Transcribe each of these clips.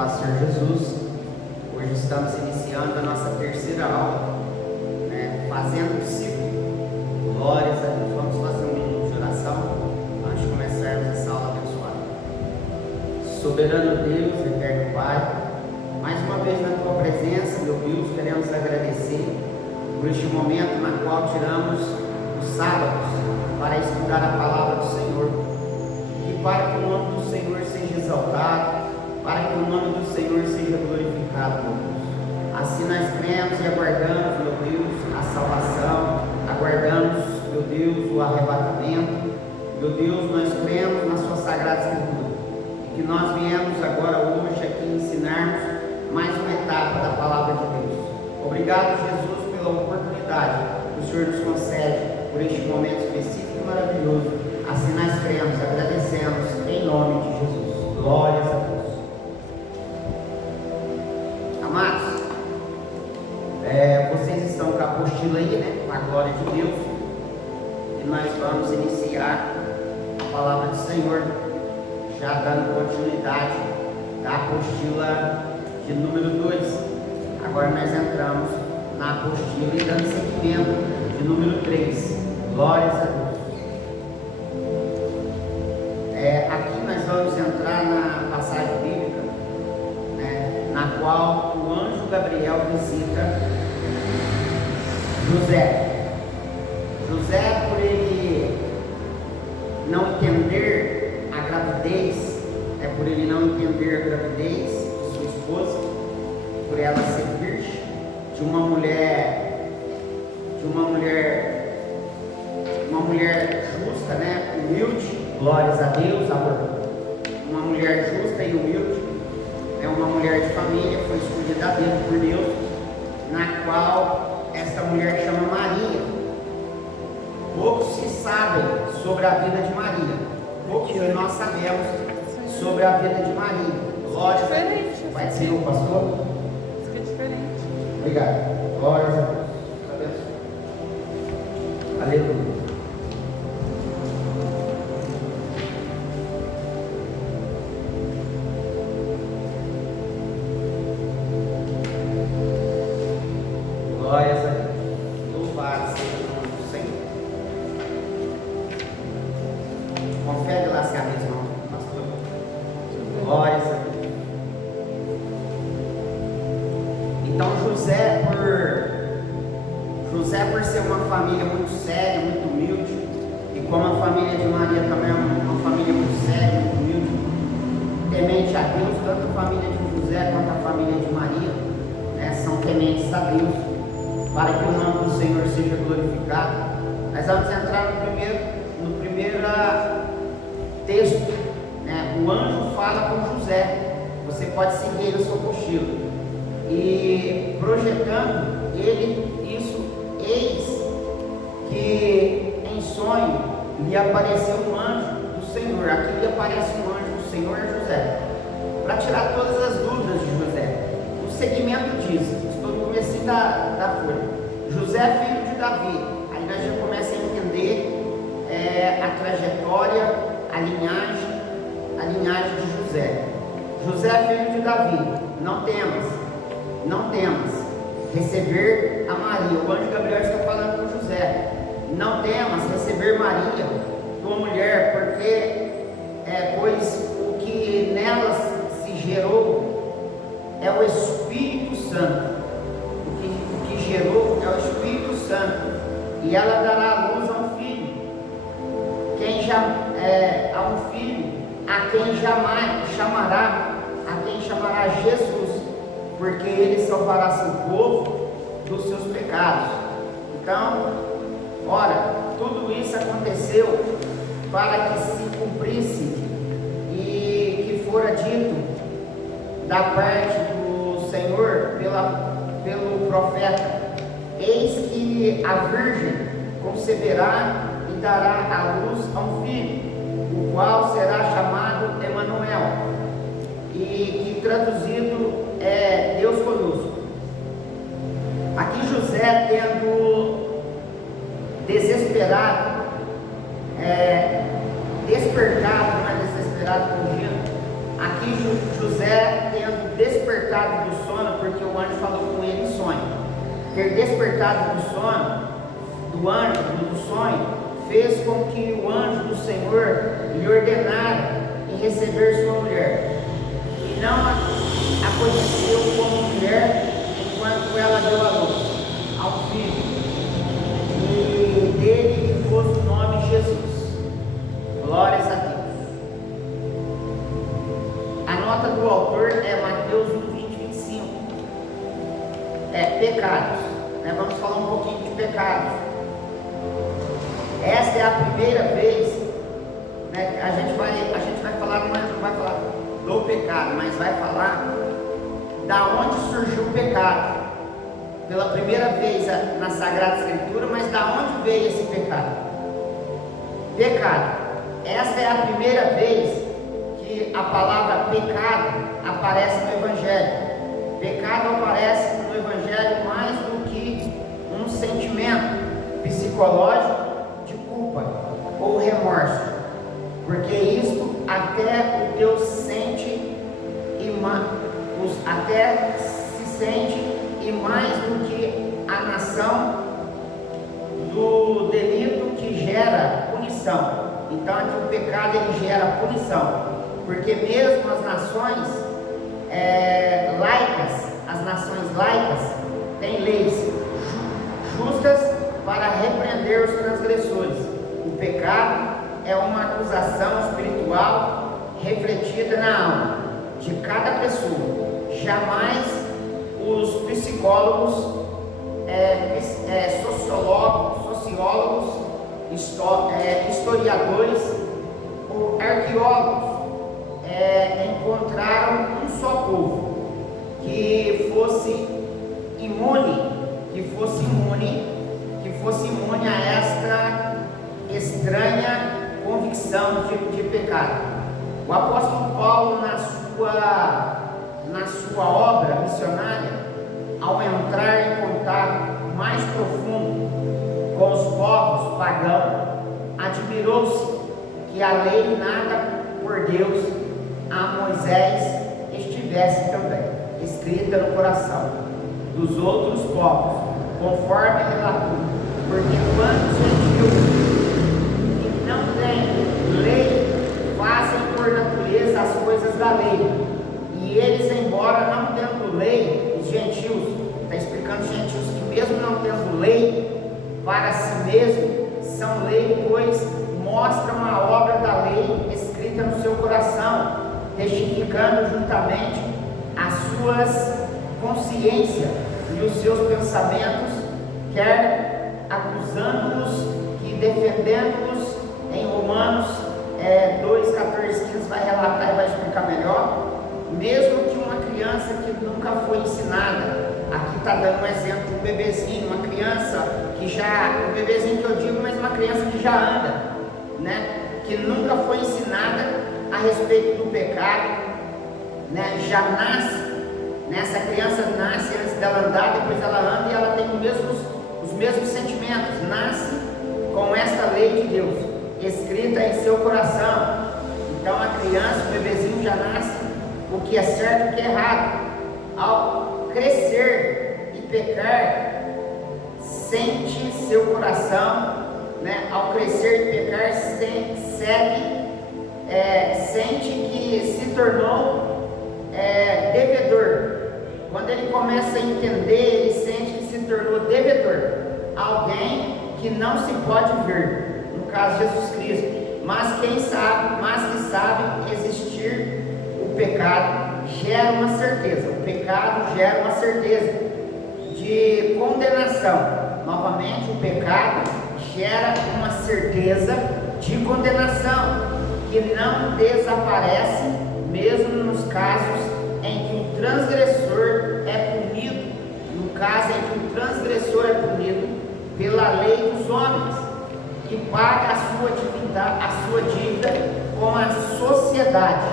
paz do Senhor Jesus. Hoje estamos iniciando a nossa terceira aula, fazendo discípulo. Glórias a Deus. Vamos fazer um minuto de oração antes de começarmos essa aula abençoada. Soberano Deus, eterno Pai, mais uma vez na Tua presença, meu Deus, queremos agradecer por este momento na qual tiramos os sábados para estudar a palavra do Senhor. E para que o nome do Senhor seja exaltado, para que o nome do Senhor seja glorificado, meu Deus. Assim nós cremos e aguardamos, meu Deus, a salvação, aguardamos, meu Deus, o arrebatamento. Meu Deus, nós cremos na Sua Sagrada Escritura, e que nós viemos agora hoje aqui ensinarmos mais uma etapa da palavra de Deus. Obrigado, Jesus, pela oportunidade que o Senhor nos concede por este momento específico e maravilhoso. Assim nós cremos, agradecemos em nome de Jesus. Glórias a Deus. Amados, vocês estão com a apostila aí, com a glória de Deus, e nós vamos iniciar a palavra do Senhor, já dando continuidade da apostila de número 2. Agora nós entramos na apostila e dando seguimento de número 3. Glórias a Deus. Aqui nós vamos entrar na passagem bíblica, na qual o anjo Gabriel visita José. José, por ele não entender a gravidez, por ele não entender a gravidez de sua esposa, por ela ser virgem, de uma mulher justa, humilde, glórias a Deus, amor. Uma mulher justa e humilde, uma mulher de família, foi escolhida a dedo por Deus, na qual esta mulher chama Maria. Pouco se sabe sobre a vida de Maria, pouco que nós sabemos sobre a vida de Maria. Lógico, vai ser o pastor? Isso que é diferente. Obrigado. Glórias a Deus. Abençoe. Aleluia. Glórias a Deus. Louvado seja o nome do Senhor. Confere lá se é a mesma, pastor. Glórias a Deus. Então José por ser uma família muito séria, muito humilde, e como a família de Maria também é uma família muito séria, muito humilde, temente a Deus, tanto a família de José quanto a família de Maria, são tementes a Deus, para que o nome do Senhor seja glorificado. Nós vamos entrar no primeiro texto, o anjo fala com José. Você pode seguir no seu apostila. E projetando ele isso, eis que em sonho lhe apareceu um anjo do Senhor. Aqui lhe aparece um anjo do Senhor a José, para tirar todas as dúvidas de José. O segmento diz, estou no comecinho da folha. José, filho de Davi. Aí nós já começa a entender a trajetória, a linhagem de José. José, filho de Davi, não temas receber a Maria. O anjo Gabriel está falando com José. Não temas receber Maria, tua mulher, porque pois o que nela se gerou é o Espírito Santo. O que gerou é o Espírito Santo, e ela dará à luz a um filho. A um filho a quem chamará Jesus, porque ele salvará seu povo dos seus pecados. Então, ora, tudo isso aconteceu para que se cumprisse e que fora dito da parte do Senhor pelo profeta: eis que a virgem conceberá e dará à luz a um filho, o qual será chamado Emanuel, e que traduzido é Deus conosco. Aqui José, tendo desesperado, despertado, não é desesperado, corrigindo. Aqui José, tendo tendo despertado do sono, porque o anjo falou com ele em sonho, ter despertado do sono, do sonho, fez com que o anjo do Senhor lhe ordenara em receber sua mulher, e não a conheceu como mulher, enquanto ela deu a luz ao filho, e dele lhe pôs o nome Jesus. Glórias a Deus. A nota do autor é Mateus 1:20-25. Pecados. Vamos falar um pouquinho de pecados. Esta é a primeira vez, a gente vai falar, não vai falar do pecado, mas vai falar da onde surgiu o pecado. Pela primeira vez na Sagrada Escritura, mas da onde veio esse pecado? Pecado. Esta é a primeira vez que a palavra pecado aparece no Evangelho. Pecado aparece no Evangelho mais do que um sentimento psicológico de culpa ou remorso, porque isto até o Deus sente até se sente, e mais do que a nação do delito que gera punição. Então aqui o pecado ele gera punição, porque mesmo as nações laicas têm leis justas para repreender os transgressores. O pecado é uma acusação espiritual refletida na alma de cada pessoa. Jamais os psicólogos, sociólogos, historiadores ou arqueólogos encontraram um só povo que fosse imune a esta estranha convicção de pecado. O apóstolo Paulo, na sua obra missionária, ao entrar em contato mais profundo com os povos pagãos, admirou-se que a lei nada por Deus a Moisés estivesse também escrita no coração dos outros povos, conforme relatou, porque quando os gentios que não têm lei fazem por natureza as coisas da lei, e eles, embora não tendo lei, os gentios, está explicando os gentios que mesmo não tendo lei para si mesmo, são lei, pois mostram a obra da lei escrita no seu coração, testificando juntamente as suas consciências e os seus pensamentos, quer acusando-os que defendendo-os em Romanos 2, 14, 15 vai relatar e vai explicar melhor. Mesmo que uma criança que nunca foi ensinada, aqui está dando um exemplo de um bebezinho, uma criança que um bebezinho que eu digo, mas uma criança que já anda, que nunca foi ensinada a respeito do pecado, já nasce, essa criança nasce antes dela andar, depois ela anda e ela tem os mesmos sentimentos, nasce com esta lei de Deus escrita em seu coração. Então a criança, o bebezinho já nasce o que é certo e o que é errado. Ao crescer e pecar, sente seu coração, ao crescer e pecar, sente que se tornou devedor. Quando ele começa a entender, ele sente que se tornou devedor, alguém que não se pode ver, no caso Jesus Cristo, mas que sabe existir. O pecado gera uma certeza, de condenação. Novamente, o pecado gera uma certeza de condenação que não desaparece, mesmo nos casos em que o transgressor é punido, no caso em que o transgressor é punido pela lei dos homens, que paga a sua dívida com a sociedade.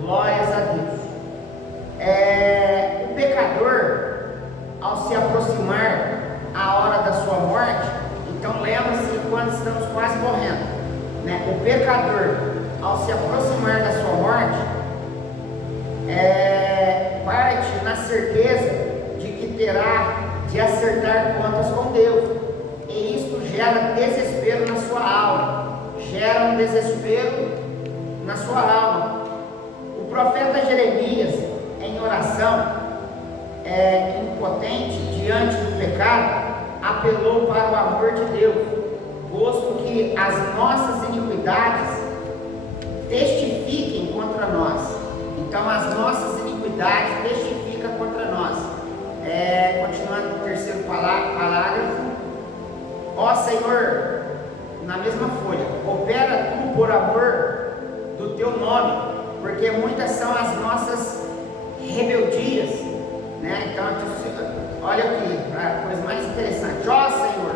Glórias a Deus. O pecador, ao se aproximar a hora da sua morte, então lembra-se quando estamos quase morrendo, o pecador, ao se aproximar da sua morte, parte na certeza de que terá de acertar contas com Deus, e isto gera desespero na sua alma, gera um desespero na sua alma. O profeta Jeremias, em oração, impotente diante do pecado, apelou para o amor de Deus, posto que as nossas iniquidades testifiquem contra nós. Então as nossas iniquidades testificam contra nós. Continuando no terceiro parágrafo, ó Senhor, na mesma folha, opera tu por amor do teu nome, porque muitas são as nossas rebeldias, né? Então olha aqui, a coisa mais interessante, ó Senhor,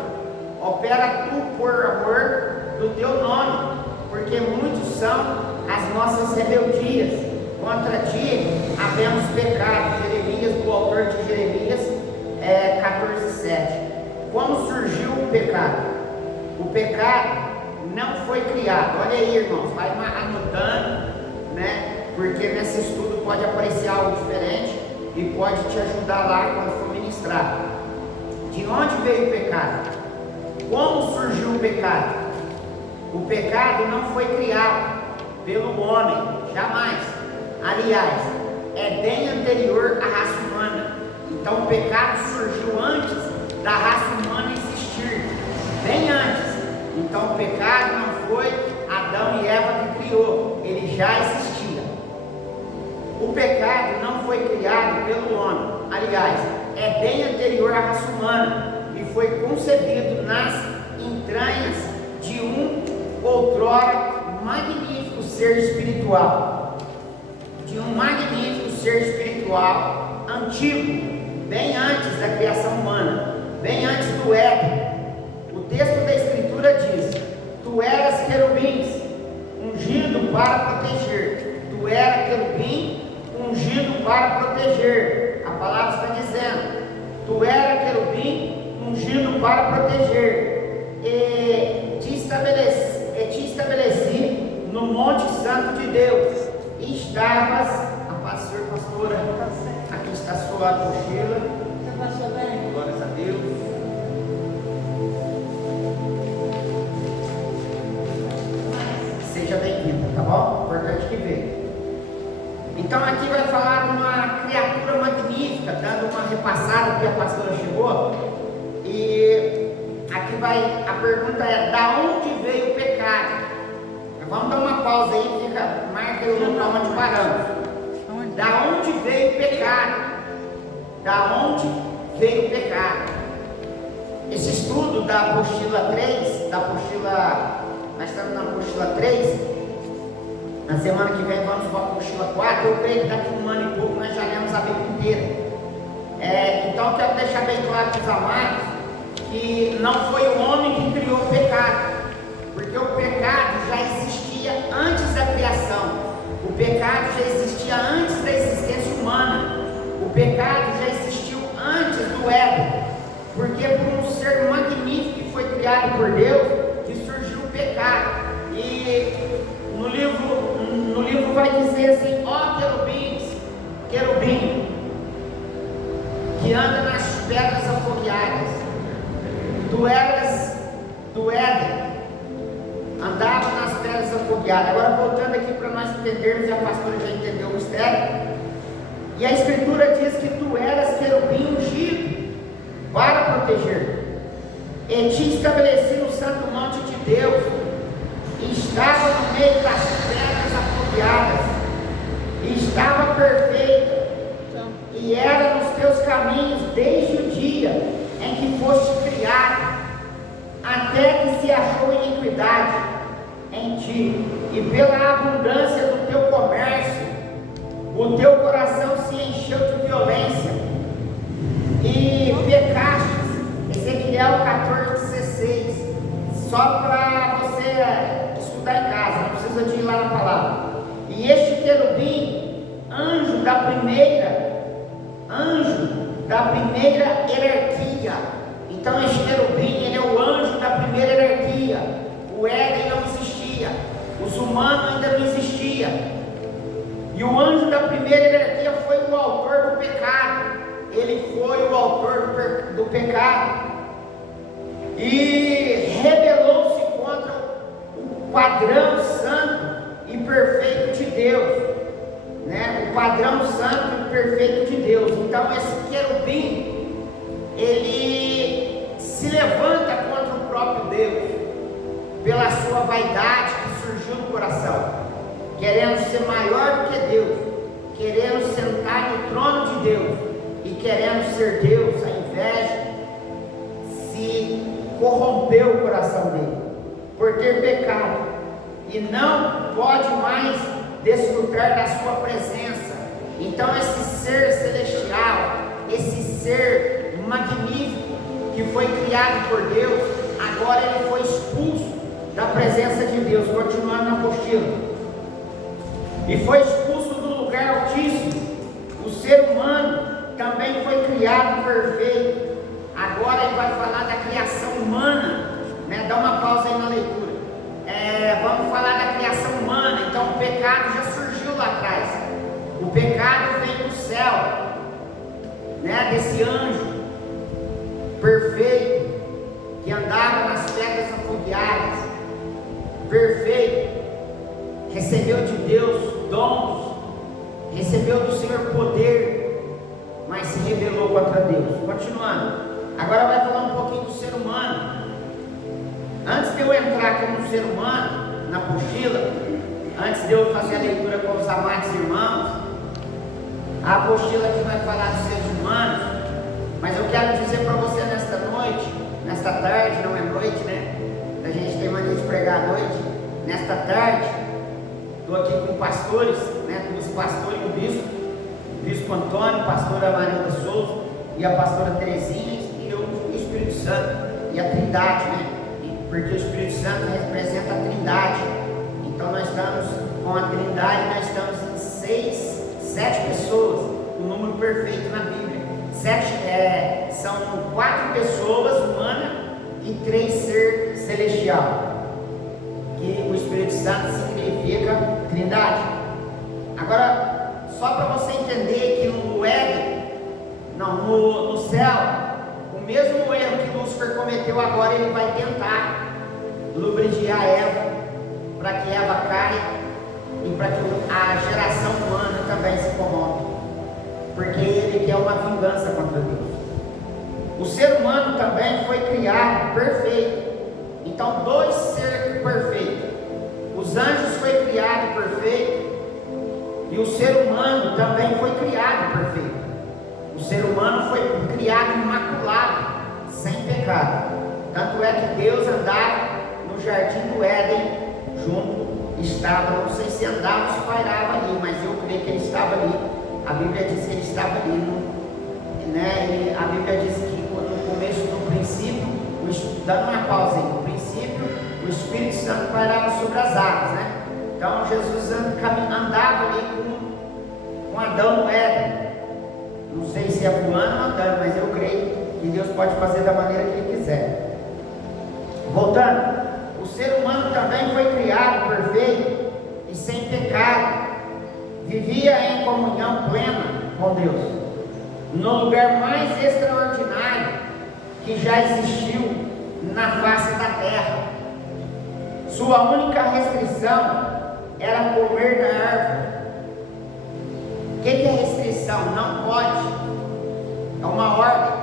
opera tu por amor do teu nome, porque muitos são as nossas rebeldias. Contra ti havemos pecado. Jeremias, o autor de Jeremias 14:7. Como surgiu o pecado? O pecado não foi criado. Olha aí, irmãos, vai anotando, né? Porque nesse estudo pode aparecer algo diferente e pode te ajudar lá quando for ministrar. De onde veio o pecado? Como surgiu o pecado? O pecado não foi criado pelo homem, jamais. Aliás, é bem anterior à raça humana. Então o pecado surgiu antes da raça humana existir, bem antes. Então o pecado não foi Adão e Eva que criou, ele já existia. O pecado não foi criado pelo homem, aliás, é bem anterior à raça humana e foi concebido nas entranhas de um outrora magnífico ser espiritual. De um magnífico ser espiritual antigo, bem antes da criação humana, bem antes do Éden. O texto da Escritura diz: tu eras querubins, ungido para proteger. Tu eras querubim, ungido para proteger. A palavra está dizendo: tu eras querubim, ungido para proteger. E te estabeleci no Monte Santo de Deus. Estavas, pastora, aqui está a sua apostila. Você passou bem? Glórias a Deus. Seja bem-vinda, tá bom? Importante que veio. Então aqui vai falar de uma criatura magnífica, dando uma repassada que a pastora chegou. E aqui a pergunta é: da onde veio o pecado? Vamos dar uma pausa aí, marca aí o local onde paramos. Da onde veio o pecado? Da onde veio o pecado? Esse estudo da apostila 3, nós estamos na apostila 3, na semana que vem vamos para a apostila 4, eu creio que daqui a um ano e pouco nós já lemos a Bíblia inteira. Então eu quero deixar bem claro para os amados que não foi o homem que criou o pecado, porque o pecado já existia antes da criação. O pecado já existia antes da existência humana. O pecado já existiu antes do Éden, porque por um ser magnífico que foi criado por Deus que surgiu o pecado. E no livro vai dizer assim: ó querubim que anda nas pedras afogueadas, tu eras do Éden, andava nas pedras afogueadas. Agora voltando aqui para nós entendermos, e a pastora já entendeu o mistério. E a Escritura diz que tu eras querubim ungido para proteger, e te estabeleci no santo monte de Deus, e estava no meio das pedras afogueadas, e estava perfeita, e era nos teus caminhos desde o dia em que foste criado, até que se achou iniquidade em ti, e pela abundância do teu comércio, o teu coração se encheu de violência, e pecaste. Ezequiel 14:16, só para você estudar em casa, não precisa de ir lá na palavra. E este querubim, anjo da primeira hierarquia. Então este querubim, ele é o anjo da primeira hierarquia. O Éden não existia, os humanos ainda não a primeira hierarquia foi o autor do pecado. Ele foi o autor do pecado e rebelou-se contra o padrão santo e perfeito de Deus, né? O padrão santo e perfeito de Deus. Então esse querubim, ele se levanta contra o próprio Deus pela sua vaidade que surgiu no coração, querendo ser maior do que Deus, querendo sentar no trono de Deus e querendo ser Deus. A inveja se corrompeu o coração dele por ter pecado e não pode mais desfrutar da sua presença. Então esse ser celestial, esse ser magnífico que foi criado por Deus, agora ele foi expulso da presença de Deus. Continuando na apostila, e foi expulso do lugar altíssimo. O ser humano também foi criado perfeito. Agora ele vai falar da criação humana, né? Dá uma pausa aí na leitura. Vamos falar da criação humana. Então o pecado já surgiu lá atrás. O pecado vem do céu, né? Desse anjo perfeito que andava nas pedras afogueadas, perfeito, recebeu de Deus dons, recebeu do Senhor poder, mas se rebelou contra Deus. Continuando, agora vai falar um pouquinho do ser humano. Antes de eu entrar aqui no ser humano, na apostila, antes de eu fazer a leitura com os amados irmãos, a apostila aqui vai falar dos seres humanos, mas eu quero dizer para você nesta noite, nesta tarde, não é noite, né? A gente tem mania de pregar à noite. Nesta tarde, estou aqui com pastores, né? Os pastores e o bispo Antônio, a pastora Maria de Souza e a pastora Terezinha, e eu, o Espírito Santo e a Trindade, né? Porque o Espírito Santo representa a Trindade. Então nós estamos com a Trindade, nós estamos em 7 pessoas, um número perfeito na Bíblia. São 4 pessoas humanas e 3 ser celestial, que o Espírito Santo significa Trindade. Agora, só para você entender que no Éden, no céu, o mesmo erro que Lúcifer cometeu agora, ele vai tentar lubrificar Eva, para que Eva caia e para que a geração humana também se corrompa, porque ele quer uma vingança contra Deus. O ser humano também foi criado perfeito. Então 2 seres perfeitos. Os anjos foi criado perfeito e o ser humano também foi criado perfeito. O ser humano foi criado imaculado, sem pecado. Tanto é que Deus andava no jardim do Éden junto, estava, não sei se andava ou se pairava ali, mas eu creio que ele estava ali. A Bíblia diz que ele estava ali, né? A Bíblia diz que no começo, no princípio, dando uma pausa aí, no princípio o Espírito Santo pairava sobre as águas, né? Então Jesus andava ali com Adão no Éden. Não sei se é voando ou andando, mas eu creio que Deus pode fazer da maneira que Ele quiser. Voltando, o ser humano também foi criado perfeito e sem pecado. Vivia em comunhão plena com Deus, no lugar mais extraordinário que já existiu na face da terra. Sua única restrição era comer da árvore. O que é restrição? Não pode, é uma ordem,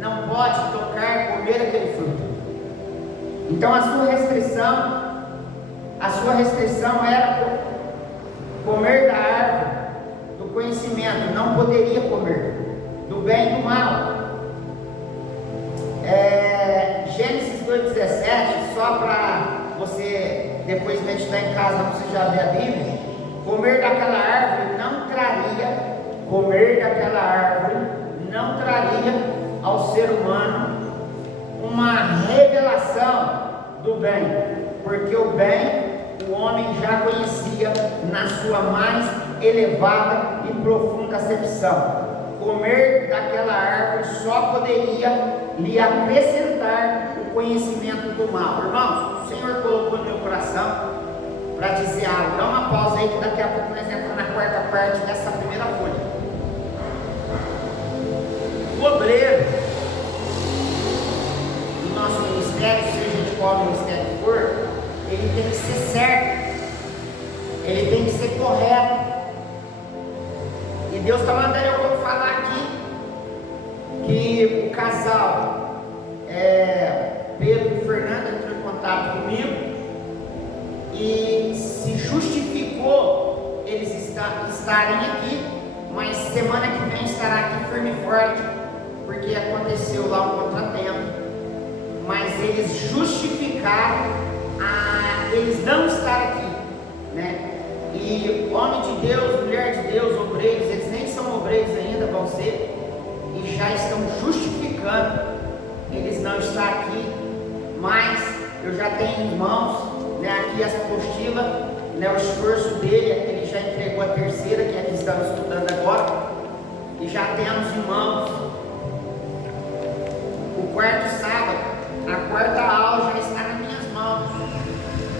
não pode tocar, comer aquele fruto. Então a sua restrição era comer da árvore do conhecimento, não poderia comer do bem e do mal. Gênesis 2,17, só para você depois meditar em casa, não precisa já ler a Bíblia. Comer daquela árvore não traria ao ser humano uma revelação do bem, porque o bem o homem já conhecia na sua mais elevada e profunda acepção. Comer daquela árvore só poderia lhe acrescentar o conhecimento do mal. Irmãos, o Senhor colocou no meu coração para dizer algo. Dá uma pausa aí que daqui a pouco nós entramos na quarta parte dessa primeira folha. O obreiro do nosso ministério, seja de qual ministério for, ele tem que ser certo, ele tem que ser correto. E Deus está mandando eu falar aqui que o casal Pedro e Fernanda entrou em contato comigo e se justificou eles estarem aqui, mas semana que vem estará aqui firme e forte, porque aconteceu lá um contratempo, mas eles justificaram eles não estar aqui, né? E homem de Deus, mulher de Deus, obreiros, eles nem são obreiros ainda, vão ser, e já estão justificando eles não estar aqui, mas eu já tenho em mãos, né, aqui as apostilas, né, o esforço dele, ele já entregou a terceira, que é que estamos estudando agora, e já temos em mãos o quarto sábado, a quarta aula já está nas minhas mãos,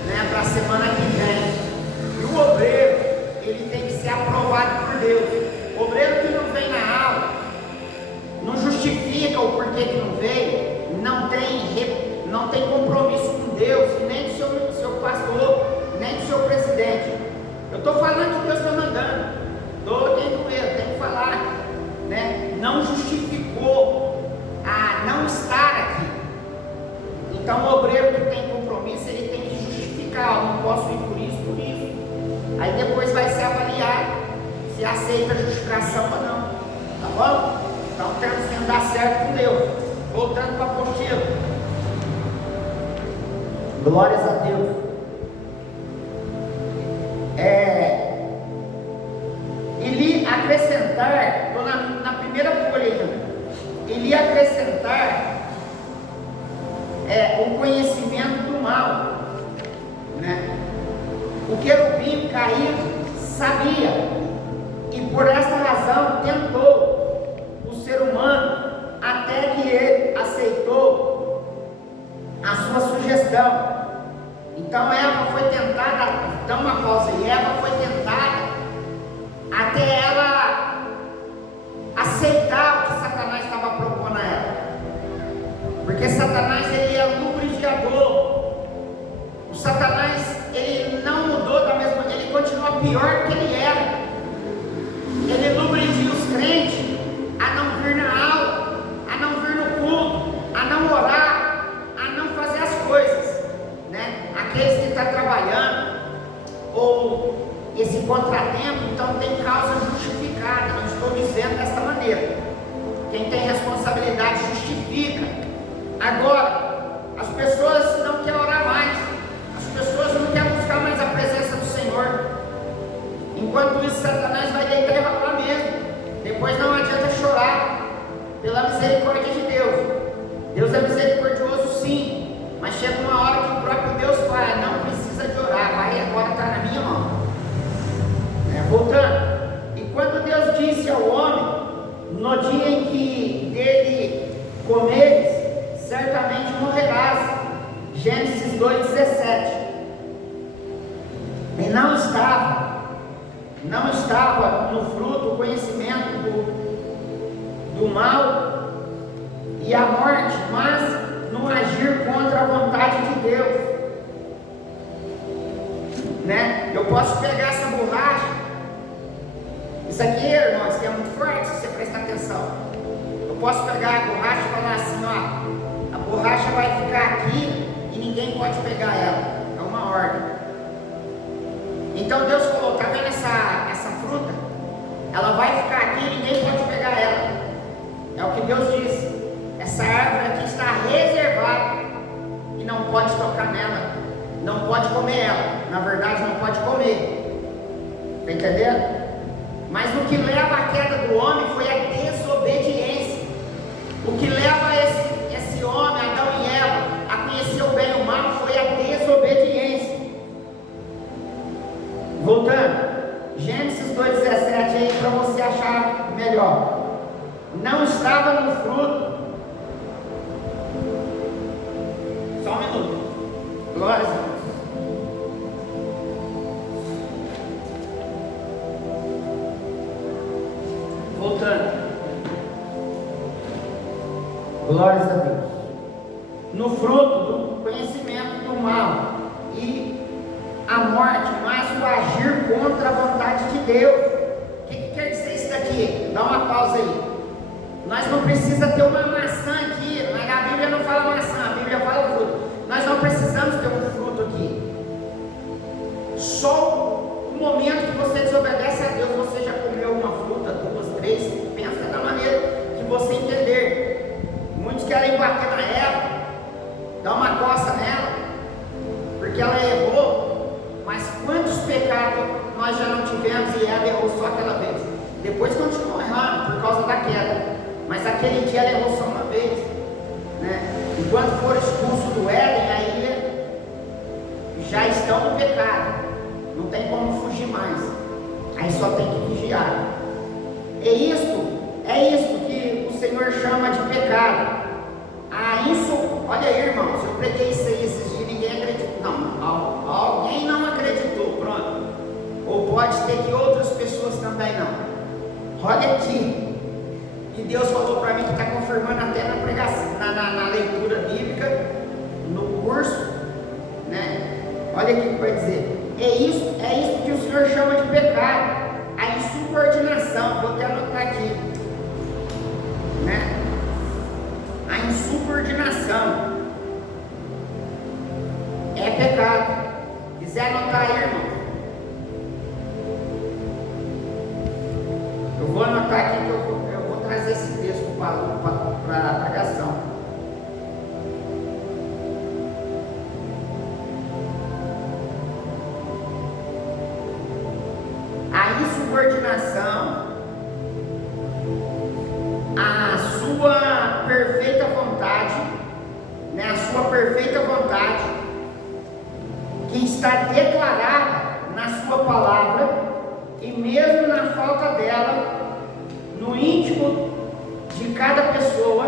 né, para a semana que vem. E o obreiro, ele tem que ser aprovado por Deus. O obreiro que não vem na aula, não justifica o porquê que não veio, não tem compromisso com Deus, nem do seu pastor, nem do seu presidente. Eu estou falando que Deus está mandando, tem que falar, né? Não justificou a não estar aqui. Então o obreiro que tem compromisso, ele tem que justificar, eu não posso ir por isso. Aí depois vai se avaliar se aceita a justificação ou não, tá bom? Então temos que andar certo com Deus. Voltando para a apostila. Glórias a Deus. Ele acrescentar, estou na primeira folha ainda. Ele acrescentar o conhecimento do mal, né? O querubim caído sabia, e por esta razão tentou o ser humano até que ele aceitou a sua sugestão. Então Eva foi tentada, dá uma pausa aí, Eva foi tentada até ela aceitar o que Satanás estava propondo a ela, porque Satanás ele é lubrificador. O Satanás ele não mudou da mesma, ele continua pior do que ele era. Ele lubrifica os crentes a não vir na aula, a não vir no culto, a não orar, a não fazer as coisas, né? Aqueles que estão trabalhando, ou esse contratempo, então tem causa justificada. Não estou dizendo dessa maneira. Quem tem responsabilidade justifica. Agora, as pessoas não querem orar mais. As pessoas não querem buscar mais a presença do Senhor. Enquanto isso, Satanás vai deitar e rolar mesmo. Depois não adianta chorar pela misericórdia de Deus. Deus é misericordioso sim, mas chega uma hora que o próprio Deus fala, não precisa de orar, vai agora, está na minha mão. Voltando, e quando Deus disse ao homem, no dia em que dele comeres, certamente morrerás. Gênesis 2,17. E não estava no fruto o conhecimento do mal e a morte, mas no agir contra a vontade de Deus, né? Eu posso pegar essa borracha, isso aqui, irmãos, que é muito forte, se você prestar atenção. Eu posso pegar a borracha e falar assim, ó, a borracha vai ficar aqui e ninguém pode pegar ela, é uma ordem. Então Deus falou, tá vendo essa fruta? Ela vai ficar aqui e ninguém pode pegar ela. É o que Deus disse. Essa árvore aqui está reservada e não pode tocar nela, não pode comer ela. Na verdade, não pode comer. Está entendendo? Mas o que leva à queda do homem foi a desobediência. O que leva esse homem, Adão e Eva, a conhecer o bem e o mal foi a desobediência. Voltando, Gênesis 2,17 aí para você achar melhor. Não estava no fruto. Só um minuto. Glória a Deus. Glórias a Deus. No fruto do conhecimento do mal e a morte, mas o agir contra a vontade de Deus. O que quer dizer isso daqui? Dá uma pausa aí. Nós não precisamos ter uma maçã aqui, mas a Bíblia não fala maçã, a Bíblia fala fruto. Nós não precisamos ter um fruto aqui. Só o momento que você desobedece a Deus, você já comeu uma fruta, 2, 3, pensa da maneira que você entender. Muitos querem bater na Eva, dar uma coça nela, porque ela errou, mas quantos pecados nós já não tivemos e ela errou só aquela vez? Depois continuou errando por causa da queda, mas aquele dia ela errou só uma vez, né? Enquanto for expulso do Éden, aí já estão no pecado, não tem como fugir mais, aí só tem que vigiar. É isto que o Senhor chama de pecado. Olha aí, irmãos, eu preguei isso aí esses dias, ninguém acreditou. Não, alguém não acreditou, pronto. Ou pode ter que outras pessoas também não. Olha aqui, e Deus falou para mim que está confirmando até na pregação, na leitura bíblica, no curso, né? Olha aqui o que vai dizer. É isso que o Senhor chama de pecado, a insubordinação. Vou até anotar aqui, né? A insubordinação é pecado. Quiser anotar aí, irmão? Eu vou anotar aqui que eu vou trazer esse texto para a pregação. A insubordinação, a sua perfeita vontade, né? A sua perfeita vontade, que está declarada na sua palavra, e mesmo na falta dela, no íntimo de cada pessoa,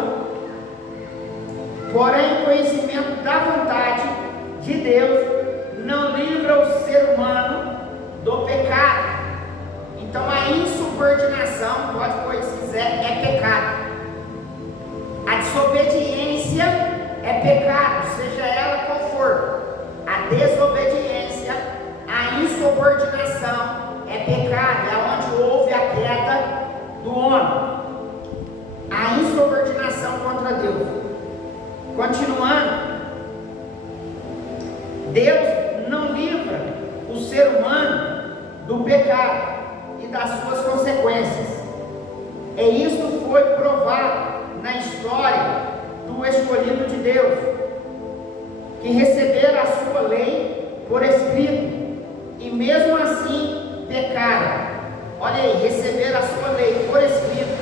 porém o conhecimento da vontade de Deus não livra o ser humano do pecado. Então a insubordinação, pode pôr se quiser, é pecado. A desobediência é pecado, seja ela qual for. A desobediência, a insubordinação é pecado, é onde houve a queda do homem. A insubordinação contra Deus. Continuando, Deus não livra o ser humano do pecado e das suas consequências. E isso foi provado na história do escolhido de Deus, que receberam a sua lei por escrito e mesmo assim pecaram. Olha aí, receberam a sua lei por escrito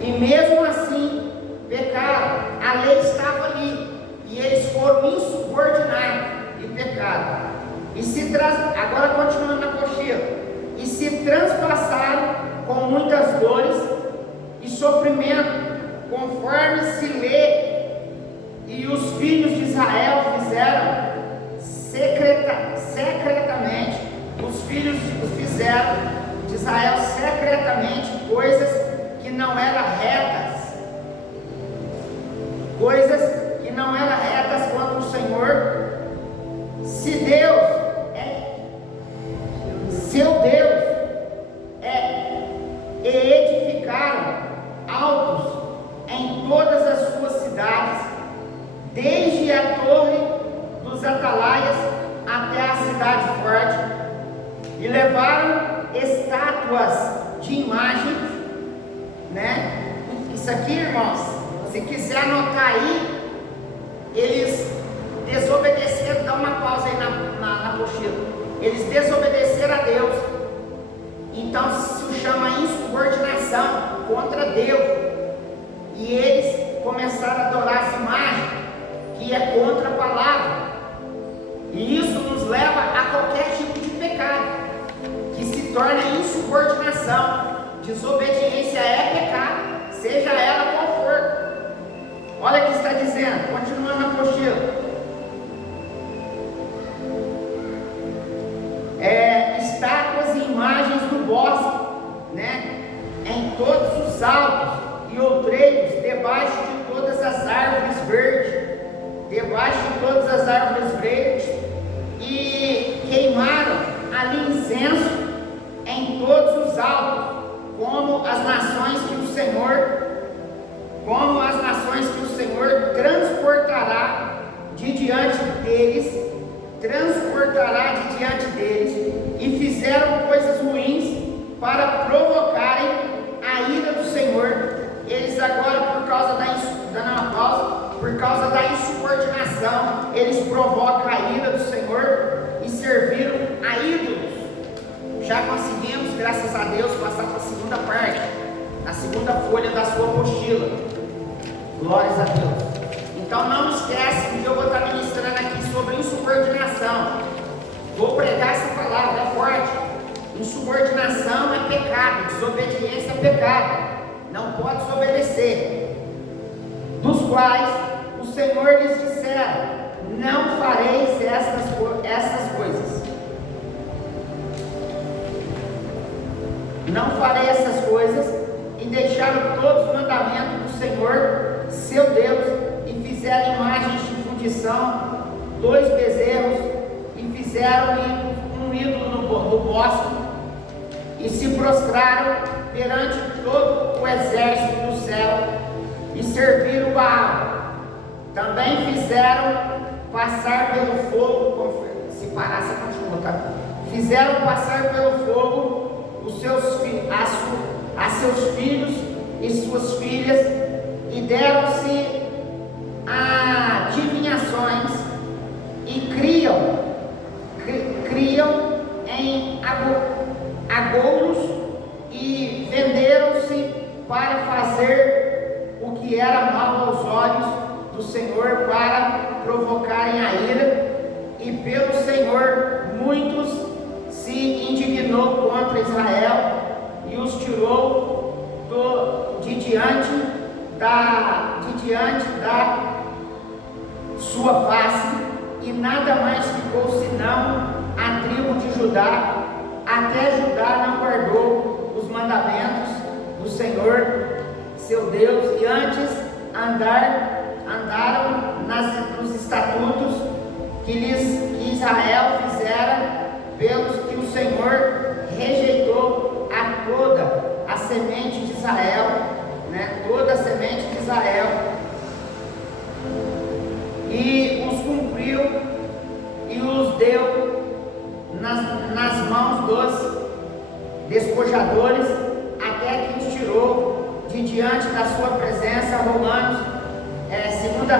e mesmo assim pecaram. A lei estava ali e eles foram insubordinados e pecaram. Agora continuando na cocheira, e se transpassaram com muitas dores e sofrimento, conforme se lê, e os filhos de Israel fizeram secretamente, os filhos fizeram de Israel secretamente coisas que não eram retas, contra o Senhor. Se Deus seu Deus e edificaram altos em todas as suas cidades, desde a torre dos atalaias até a cidade forte, e levaram estátuas de imagens, né? Isso aqui, irmãos, se quiser anotar aí, eles desobedeceram. Dá uma pausa aí na apostila. Eles desobedeceram a Deus. Então se chama insubordinação contra Deus. E eles começaram a adorar as imagens, que é contra a palavra. E isso nos leva a qualquer tipo de pecado, que se torna insubordinação. Desobediência é pecado, seja ela qual for. Olha o que está dizendo, continuando na apostila. Estátuas e imagens do bosque, né? Em todos os altos e outreiros, debaixo de todas debaixo de todas as árvores verdes, e queimaram ali incenso em todos os altos, como as nações que o Senhor transportará de diante deles, e fizeram coisas ruins para provocarem a ira do Senhor. Eles agora, por causa da insubordinação, eles provocam a ira do Senhor e serviram a ídolos. Já conseguimos, graças a Deus, passar para a segunda parte, a segunda folha da sua apostila. Glórias a Deus. Então não esquece que eu vou estar ministrando aqui sobre insubordinação. Vou pregar essa palavra, é forte. Insubordinação é pecado, desobediência é pecado. Não pode desobedecer. Dos quais o Senhor lhes dissera: não fareis essas coisas. Não farei essas coisas, e deixaram todos os mandamentos do Senhor, seu Deus, e fizeram imagens de fundição, 2 bezerros, e fizeram um ídolo no bosque, e se prostraram perante todo o exército do céu, e serviram Baal. Também fizeram passar pelo fogo, se parar, você continua, tá? Fizeram passar pelo fogo a seus filhos e suas filhas, e deram-se a adivinhações, e criam em agouros, e venderam-se para fazer o que era mal aos olhos do Senhor, para provocarem a ira, e pelo Senhor muitos se indignou contra Israel, e os tirou de diante da sua face, e nada mais ficou senão a tribo de Judá. Até Judá não guardou os mandamentos do Senhor seu Deus, e antes andaram nos estatutos que Israel fizera, pelos que o Senhor rejeitou a toda a semente de Israel, toda a semente de Israel, e os cumpriu e os deu nas mãos dos despojadores, até que os tirou de diante da sua presença. Romanos 2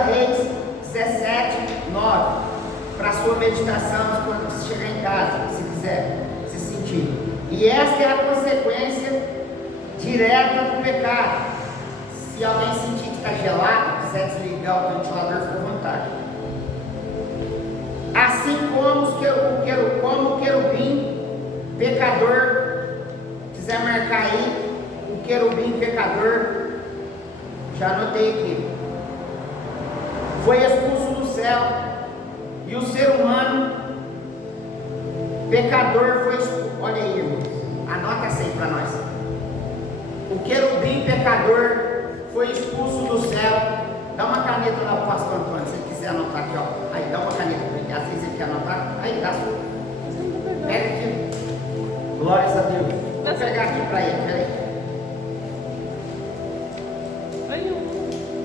Reis 17, 9, para a sua meditação quando você chegar em casa, se quiser se sentir. E esta é a consequência direta do pecado. Se alguém sentir que está gelado, quiser desligar o ventilador, fica à vontade. Assim como o querubim pecador, quiser marcar aí, o querubim pecador, já anotei aqui, foi expulso do céu, e o ser humano pecador foi expulso. Olha aí, irmãos, anota essa aí para nós. O querubim pecador foi expulso do céu. Dá uma caneta lá para o pastor Antônio, se ele quiser anotar aqui, ó. Aí dá uma caneta para ele, às vezes ele quer anotar. Aí dá sua. Pega aqui. Glórias a Deus. Vou pegar aqui para ele, peraí.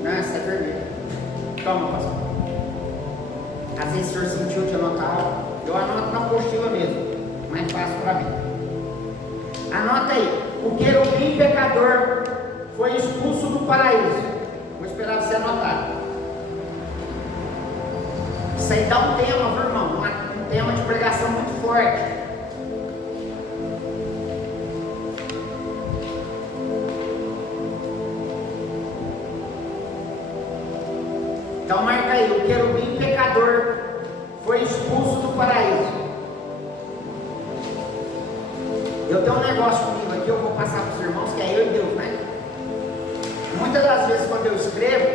Não, essa é vermelha. Toma, pastor. Às vezes o senhor sentiu de anotar, eu anoto na apostila mesmo, mais fácil para mim. Anota aí: o querubim pecador foi expulso do paraíso. Vou esperar você anotar. Isso aí dá um tema, meu irmão, um tema de pregação muito forte. Então marca aí: o querubim pecador foi expulso do paraíso. Eu tenho um negócio comigo aqui, eu vou passar para os irmãos, que é eu e Deus, né? Muitas das vezes quando eu escrevo,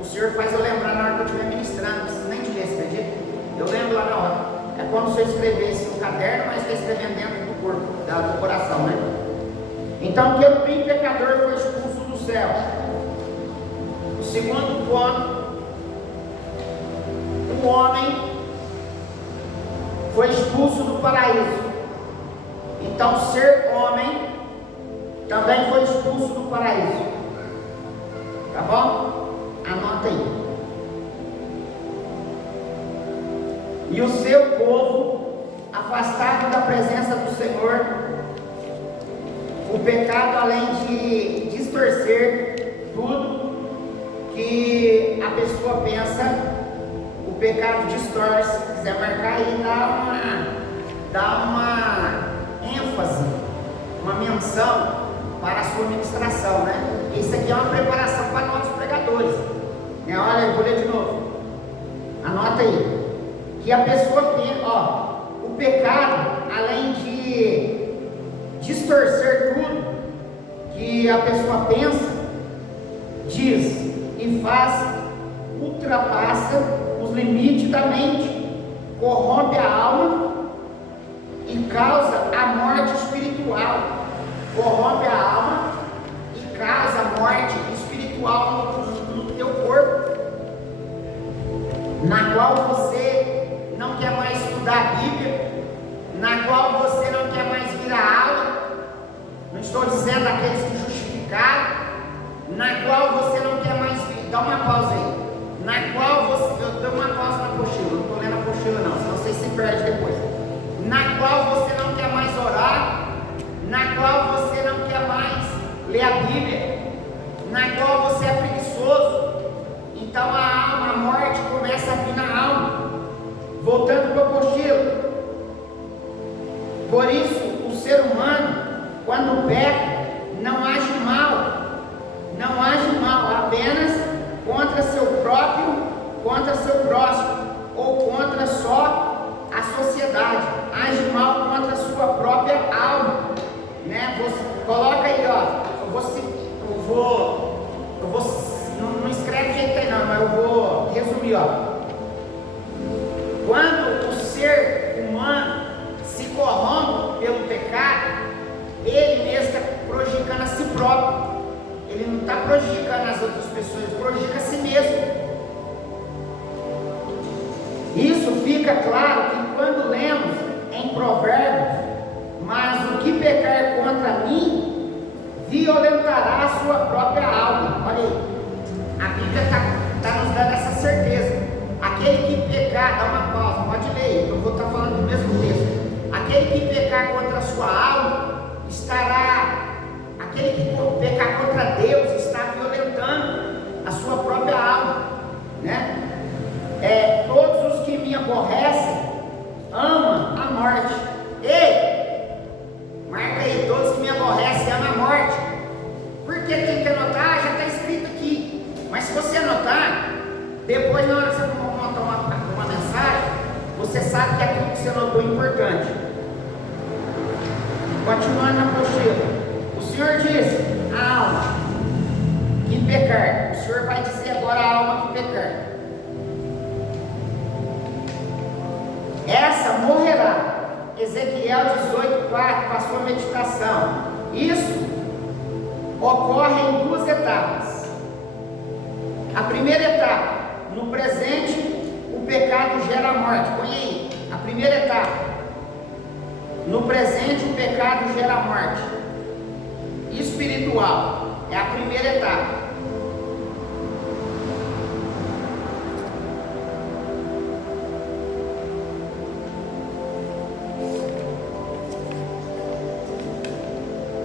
o Senhor faz eu lembrar na hora que eu estiver ministrando, não preciso nem de ler, você acredita? Eu lembro lá na hora. É como se eu escrevesse no caderno, mas está escrevendo dentro do corpo, do coração, né? Então o querubim pecador foi expulso do céu. O segundo ponto o homem foi expulso do paraíso, então ser homem também foi expulso do paraíso. Tá bom? Anota aí. E o seu povo, afastado da presença do Senhor, o pecado, além de distorcer tudo que a pessoa pensa, o pecado distorce. Se quiser marcar aí, dá uma ênfase, uma menção para a sua ministração, né? Isso aqui é uma preparação para novos pregadores, né? Olha, eu vou ler de novo. Anota aí. Que a pessoa pensa, o pecado, além de distorcer tudo que a pessoa pensa, diz e faz, ultrapassa os limites da mente, corrompe a alma e causa a morte espiritual. Corrompe a alma e causa a morte espiritual no teu corpo, na qual você não quer mais estudar a Bíblia, na qual você não quer mais vir à aula. Não estou dizendo aqueles que justificaram, na qual você não quer mais vir. Dá uma pausa aí. Na qual você. Eu dou uma pausa na apostila, não estou lendo a apostila não, senão você se perde depois. Na qual você não quer mais orar, na qual você não quer mais ler a Bíblia, na qual você é preguiçoso. Então a morte começa a vir na alma. Voltando para o apostila. Por isso, o ser humano, quando peca, não age mal apenas contra seu próprio, contra seu próximo, ou contra só a sociedade. Age mal contra a sua própria alma, né? Você coloca aí, não escreve de jeito aí não, mas eu vou resumir, Quando o ser humano se corrompe pelo pecado, ele mesmo está prejudicando a si próprio. Ele não está prejudicando as outras pessoas, ele prejudica a si mesmo. Isso fica claro que quando lemos em Provérbios: mas o que pecar contra mim, violentará a sua própria alma. Olha aí, a Bíblia está nos dando essa certeza. Aquele que pecar, dá uma pausa, pode ler, eu vou estar falando do mesmo texto. Aquele que pecar contra a sua alma, aquele que pecar contra Deus, está violentando a sua própria alma, né? Todos os que me aborrecem, amam a morte. Ei, marca aí, todos que me aborrecem, amam a morte. Porque tem que anotar, já está escrito aqui. Mas se você anotar, depois na hora que você montar uma mensagem, você sabe que aquilo que você anotou é importante. Continuando na apostila, o Senhor diz: a alma que pecar. O Senhor vai dizer agora a alma que pecar, essa morrerá. Ezequiel 18:4, para a sua meditação. Isso ocorre em duas etapas. A primeira etapa: no presente, o pecado gera a morte. Põe aí, a primeira etapa. No presente, o pecado gera a morte espiritual. É a primeira etapa.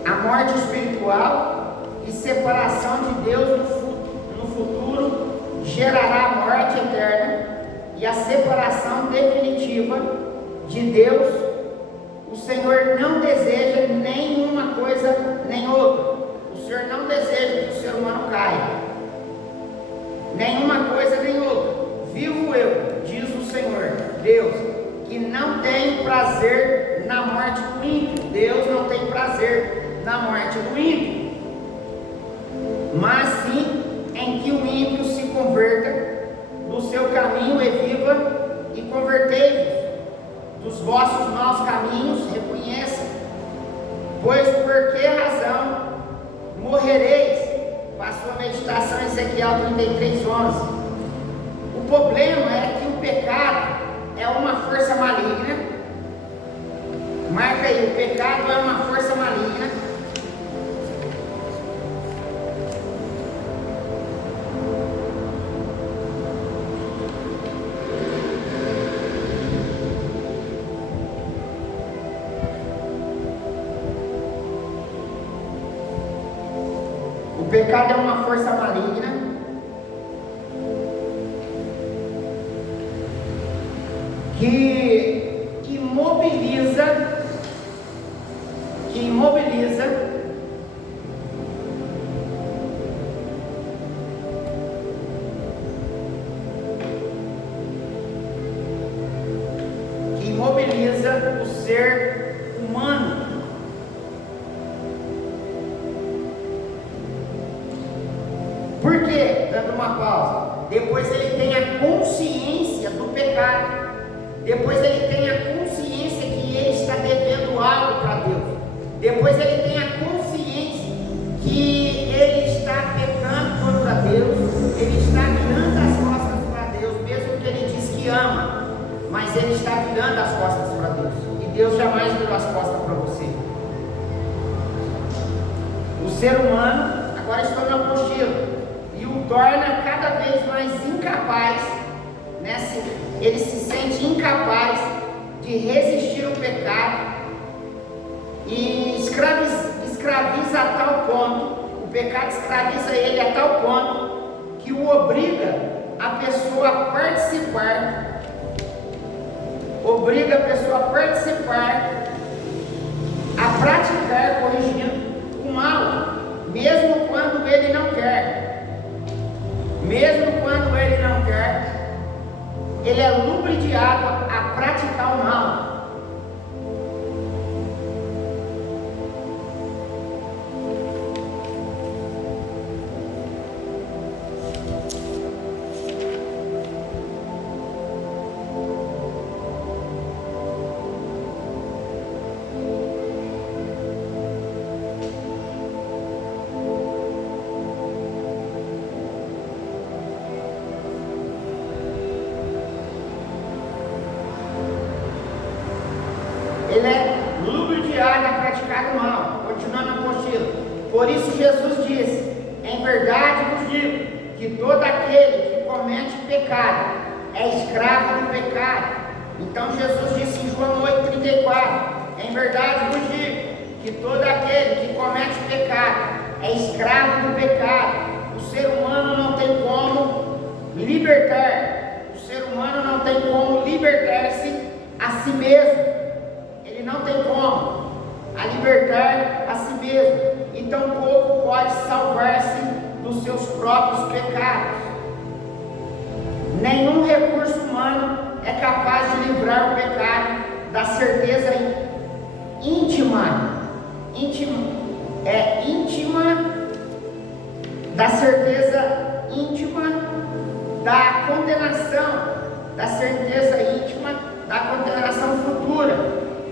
A morte espiritual e separação de Deus no futuro gerará a morte eterna e a separação definitiva de Deus. O Senhor não deseja nenhuma coisa nem outra. O Senhor não deseja que o ser humano caia. Nenhuma coisa nem outra. Vivo eu, diz o Senhor, Deus, que não tem prazer na morte do ímpio. Deus não tem prazer na morte do ímpio, mas sim em que o ímpio se converta do seu caminho e viva, e convertei-vos dos vossos maus caminhos, reconheça, pois por que razão morrereis? Para a sua meditação, Ezequiel 33:11. O problema é que o pecado pecado é uma força maligna O pecado é uma força maligna que imobiliza o ser humano. Por quê? Dando uma pausa. Depois ele tem a consciência do pecado. Depois ele tem a consciência que ele está devendo algo para Deus. Depois ele tem a consciência que ele está pecando contra Deus. Ele está virando as costas para Deus, mesmo que ele diz que ama. Mas ele está virando as costas para Deus. E Deus jamais virou as costas para você. O ser humano, agora estou na apostila, e o torna cada vez mais incapaz, né? Ele se sente incapaz de resistir ao pecado e escraviza a tal ponto, o pecado escraviza ele a tal ponto que o obriga a pessoa a participar, a praticar, corrigindo o mal, mesmo quando ele não quer. Ele é lubrificado a praticar o mal. Ele é lubrificado a praticar o mal. Continuando a apostila. Por isso Jesus disse: em verdade vos digo, que todo aquele que comete pecado é escravo do pecado. Então Jesus disse em João 8,34: em verdade vos digo, que todo aquele que comete pecado é escravo do pecado. O ser humano não tem como libertar-se a si mesmo. Ele não tem como libertar a si mesmo, e tampouco pode salvar-se dos seus próprios pecados. Nenhum recurso humano é capaz de livrar o pecado da certeza íntima da condenação futura,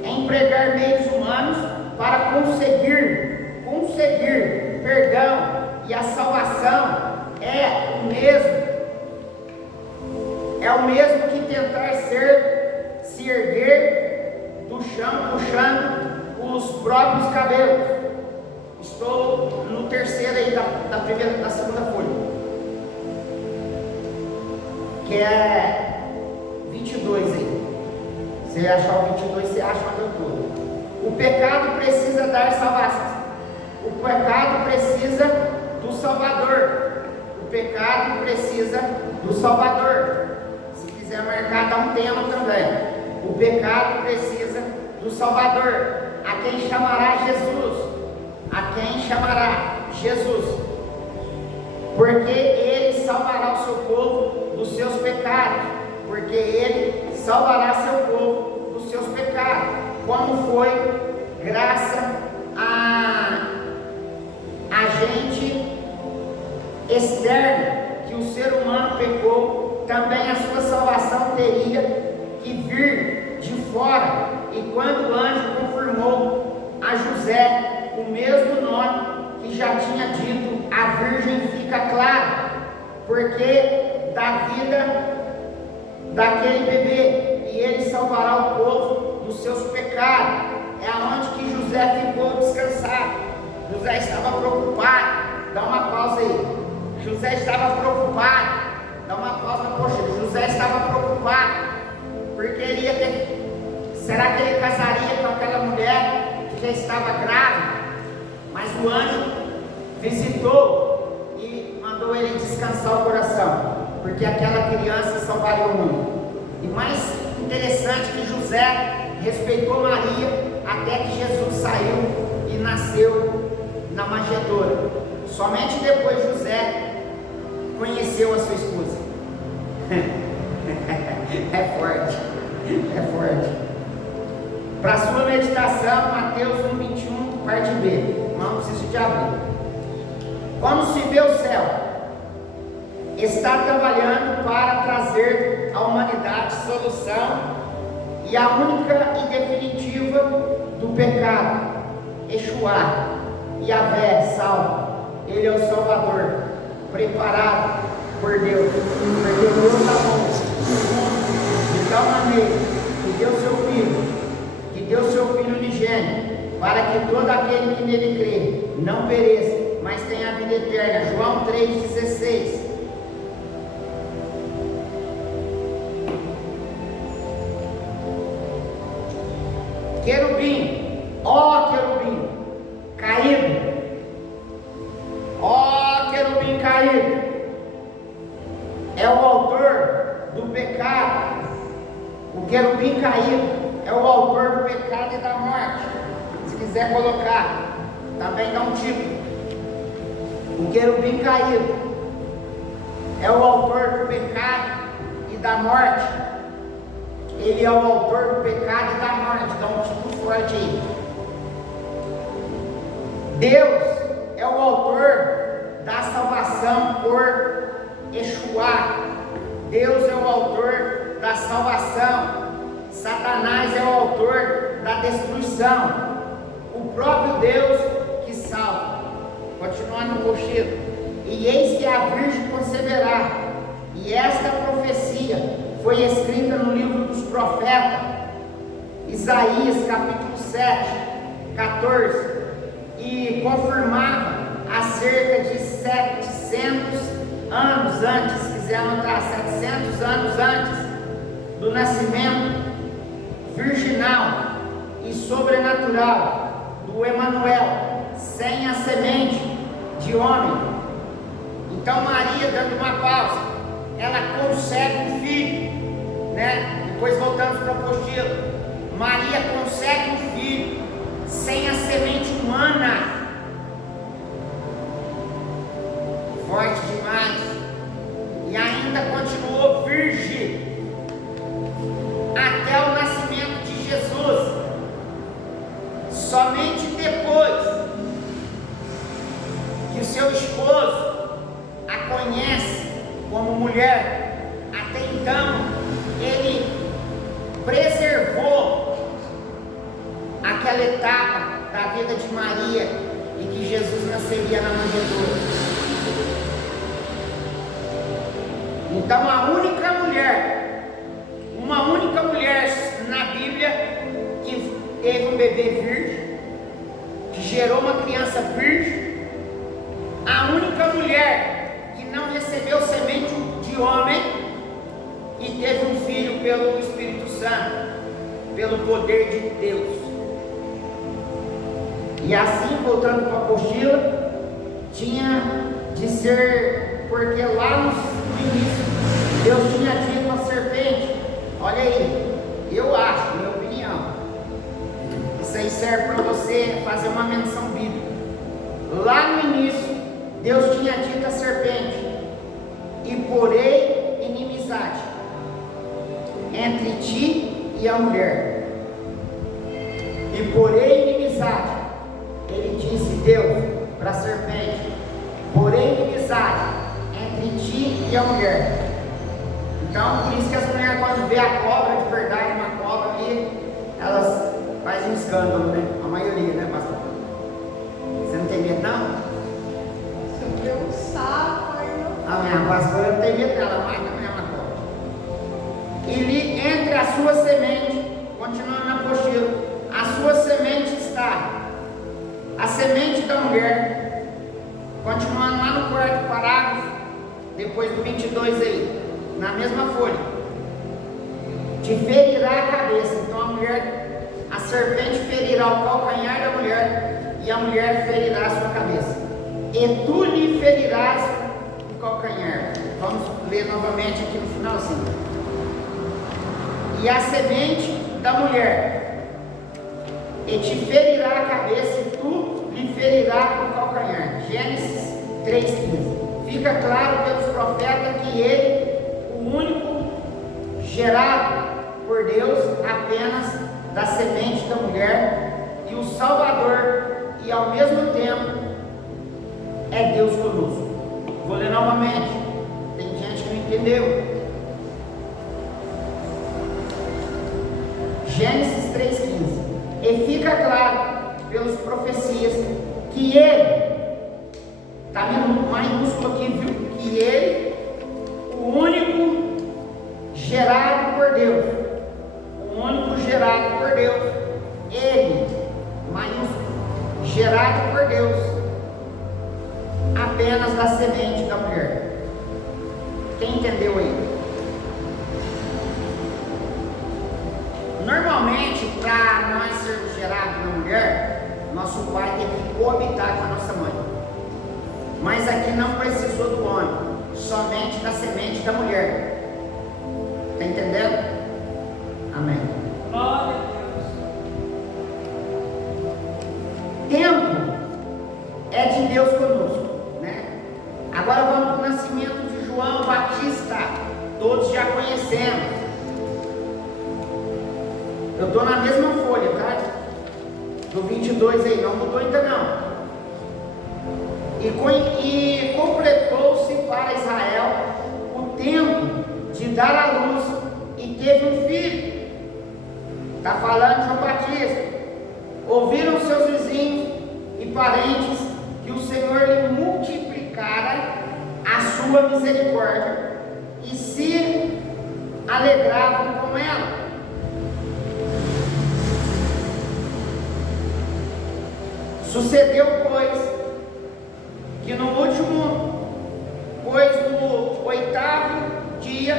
empregar meios humanos para conseguir perdão, e a salvação é o mesmo que tentar se erguer do chão puxando os próprios cabelos. Estou no terceiro aí da segunda folha, que é 22 aí. Você achar o 22, você acha onde eu estou. O pecado precisa dar salvação. O pecado precisa do Salvador. Se quiser marcar, dá um tema também. O pecado precisa do Salvador. A quem chamará Jesus. Porque ele salvará o seu povo dos seus pecados. Como foi graça a gente externa que o ser humano pecou, também a sua salvação teria que vir de fora. E quando o anjo confirmou a José o mesmo nome que já tinha dito, a virgem fica claro, porque da vida daquele bebê, e ele salvará o povo dos seus pecados. É é onde que José ficou descansado. José estava preocupado. Dá uma pausa aí. José estava preocupado. Dá uma pausa, poxa, José estava preocupado, porque ele ia ter. Será que ele casaria com aquela mulher que já estava grávida? Mas o anjo visitou e mandou ele descansar o coração, porque aquela criança salvaria o mundo. E mais interessante que José respeitou Maria até que Jesus saiu e nasceu na manjedoura. Somente depois José conheceu a sua esposa. É forte, é forte. Para sua meditação, Mateus 1:21, parte B. Não preciso de abrir. Como se vê o céu, está trabalhando para trazer à humanidade solução e a única e definitiva do pecado, Yeshua, Yahvé salva. Ele é o Salvador, preparado por Deus, porque Deus amou de tal maneira que deu seu Filho unigênito, para que todo aquele que nele crê não pereça, mas tenha a vida eterna. João 3,16. Querubim, ó querubim caído, ó querubim caído, é o autor do pecado. O querubim caído é o autor do pecado e da morte. Se quiser colocar, também dá um título. O querubim caído é o autor do pecado e da morte. Ele é o autor do pecado e da morte. Dá um título forte aí. Deus é o autor da salvação por Yeshua. Deus é o autor da salvação. Satanás é o autor da destruição. O próprio Deus que salva. Continuando no cocheiro. E eis que a virgem conceberá. E esta profecia foi escrita no livro dos profetas, Isaías capítulo 7, 14, e confirmava há cerca de 700 anos antes, se quiser anotar, 700 anos antes do nascimento virginal e sobrenatural do Emanuel, sem a semente de homem. Então Maria, dando uma pausa, ela concebe um filho, né? Depois voltamos para a apostila. Maria concebe um filho sem a semente humana. Forte demais. E ainda continuou virgem até o nascimento de Jesus. Somente depois que o seu esposo a conhece como mulher, até então ele preservou aquela etapa da vida de Maria e que Jesus nasceria na manjedoura. Então uma única mulher na Bíblia que teve um bebê virgem, que gerou uma criança virgem, a única mulher não recebeu semente de homem e teve um filho pelo Espírito Santo, pelo poder de Deus. E assim, voltando para a apostila, tinha de ser, porque lá no início Deus tinha dito à serpente, olha aí, eu acho, minha opinião, isso aí serve para você fazer uma menção bíblica. Lá no início Deus tinha dito à serpente: e porei inimizade entre ti e a mulher. E porei inimizade. Ele disse, Deus, para a serpente: porei inimizade entre ti e a mulher. Então, por isso que as mulheres, quando vê a cobra de verdade, uma cobra ali, elas fazem um escândalo, né? A maioria, né, pastor? Você não tem medo, não? Um sapo aí. A minha pastora não tem medo dela, mais que a minha cobra. E entre a sua semente, continuando na apostila, a sua semente está a semente da mulher, continuando lá no quarto parágrafo, depois do 22 aí, na mesma folha, te ferirá a cabeça. Então a mulher, a serpente ferirá o calcanhar da mulher, e a mulher ferirá a sua cabeça, e tu lhe ferirás o calcanhar. Vamos ler novamente aqui no finalzinho. E a semente da mulher, e te ferirá a cabeça, e tu lhe ferirá o calcanhar. Gênesis 3,15. Fica claro pelos profetas que ele, o único gerado por Deus apenas da semente da mulher, e o Salvador, e ao mesmo tempo é Deus conosco. Vou ler novamente, tem gente que não entendeu. Gênesis 3,15. E fica claro pelas profecias que ele, está maiúsculo aqui, viu? Que ele, o único gerado por Deus, o único gerado por Deus, ele, maiúsculo, gerado por Deus, apenas da semente da mulher. Quem entendeu aí? Normalmente, para nós sermos gerados na mulher, nosso pai tem que coabitar com a nossa mãe. Mas aqui não precisou do homem, somente da semente da mulher. Está entendendo? Amém. Glória a Deus. Tempo é de Deus conosco, né? Agora vamos para o nascimento de João Batista. Todos já conhecemos. Eu estou na mesma folha, tá? Do 22 aí, não mudou ainda não. E completou-se para Israel o tempo de dar à luz, e teve um filho. Está falando de João Batista. Ouviram seus vizinhos e parentes que o Senhor lhe multiplicara a sua misericórdia, e se alegravam com ela. Sucedeu, pois, que no oitavo dia,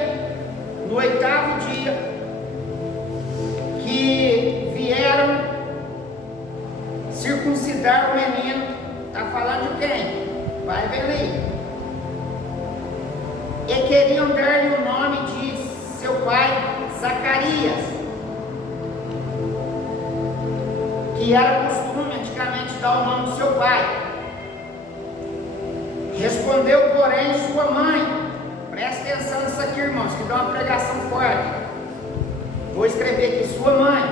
que vieram circuncidar o menino. Está falando de quem? Vai vendo aí. E queriam dar-lhe o nome de seu pai, Zacarias, que era costume antigamente dar o nome do seu pai. Respondeu, porém, sua mãe. Presta atenção nisso aqui, irmãos, que dá uma pregação forte. Vou escrever aqui, sua mãe.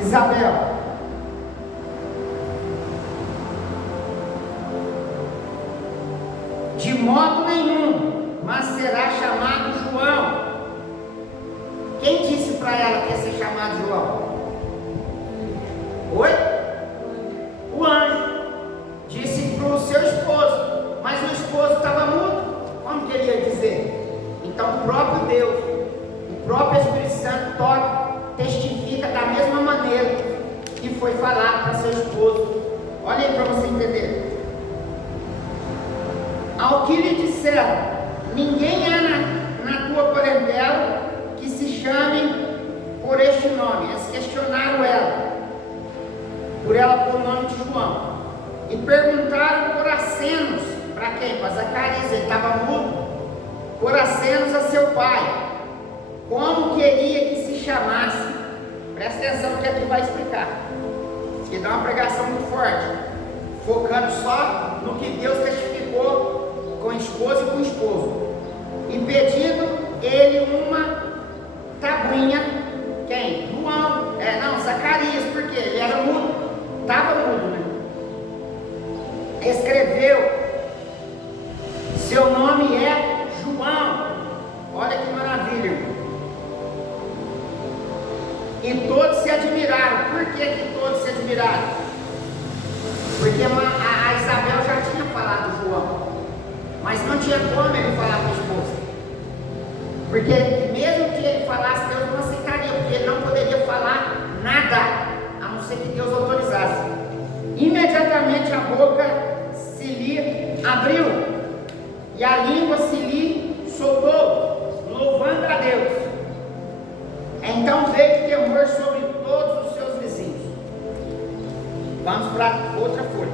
Isabel. De modo nenhum, mas será chamado João. Quem disse para ela que ia ser chamado João? Oi? O anjo disse para o seu esposo, mas o esposo estava mudo. Como que ele ia dizer? Então o próprio Deus, o próprio Espírito Santo testifica da mesma maneira que foi falado para seu esposo. Olha aí para você entender. Ao que lhe disseram, ninguém há na tua parentela que se chame por este nome. Eles questionaram ela, por ela pôr o nome de João, e perguntaram por acenos. Para quem? Para Zacarias, ele estava mudo. Por acenos a seu pai, como queria que se chamasse. Presta atenção que aqui vai explicar, que dá uma pregação muito forte, focando só no que Deus testificou com a esposa e com o esposo, e pedindo ele uma tabuinha. Quem? João. Zacarias, porque ele era mudo, estava mudo, né? Escreveu, seu nome é João. Olha que maravilha, irmão. E todos se admiraram. Por que todos se admiraram? Porque a Isabel já tinha falado João, mas não tinha como ele falar com a esposa, Porque mesmo que ele falasse, Deus não aceitaria, porque ele não poderia falar nada, a não ser que Deus autorizasse. Imediatamente a boca se lhe abriu, e a língua se lhe soltou, louvando a Deus. Então veio temor sobre todos os seus vizinhos. Vamos para outra folha.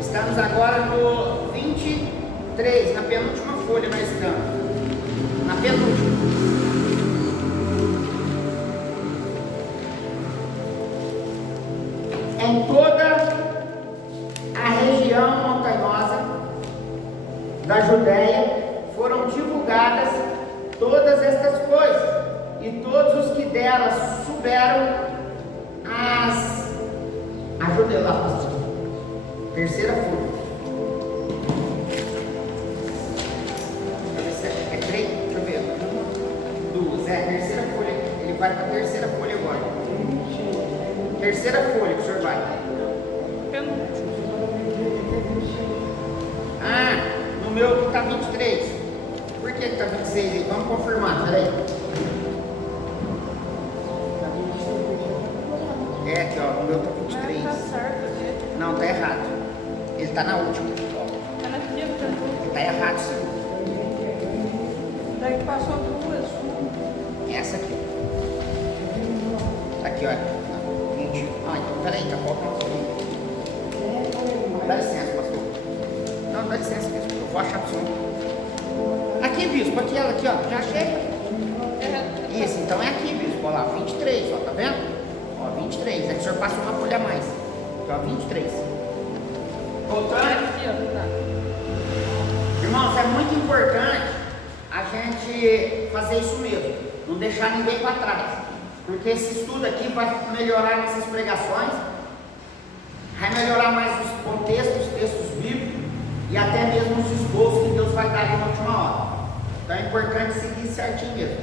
Estamos agora no 23, na penúltima folha nós estamos. Na penúltima. Em toda a região montanhosa da Judéia foram divulgadas todas estas coisas, e todos os que delas souberam ajude lá, pastor. Terceira folha. É três, deixa eu ver. Duas, terceira folha. Ele vai para a terceira folha agora. Terceira folha que o senhor vai. No meu está 23. Por que está 26 aí? Vamos confirmar, peraí. Aqui ó, o meu está 23. Tá certo, né? Não, está errado. Ele está na última. Tá na quinta. Está errado, sim. Daí passou duas. Essa aqui. Aqui, olha. 20. Então peraí, tá faltando. Dá licença, pastor. Não, dá licença, bispo. Eu vou achar para o senhor. Aqui, bispo, aqui, ela aqui, ó. Já achei. Isso, então é aqui, bispo. Olha lá, 23, ó, tá vendo? Ó, 23. É que o senhor passa uma folha a mais. Ó, 23. Voltando. Irmãos, é muito importante a gente fazer isso mesmo. Não deixar ninguém para trás. Porque esse estudo aqui vai melhorar nessas pregações. Vai melhorar mais os contextos, os textos bíblicos. E até mesmo os esboços que Deus vai dar ali na última hora. Então é importante seguir certinho mesmo.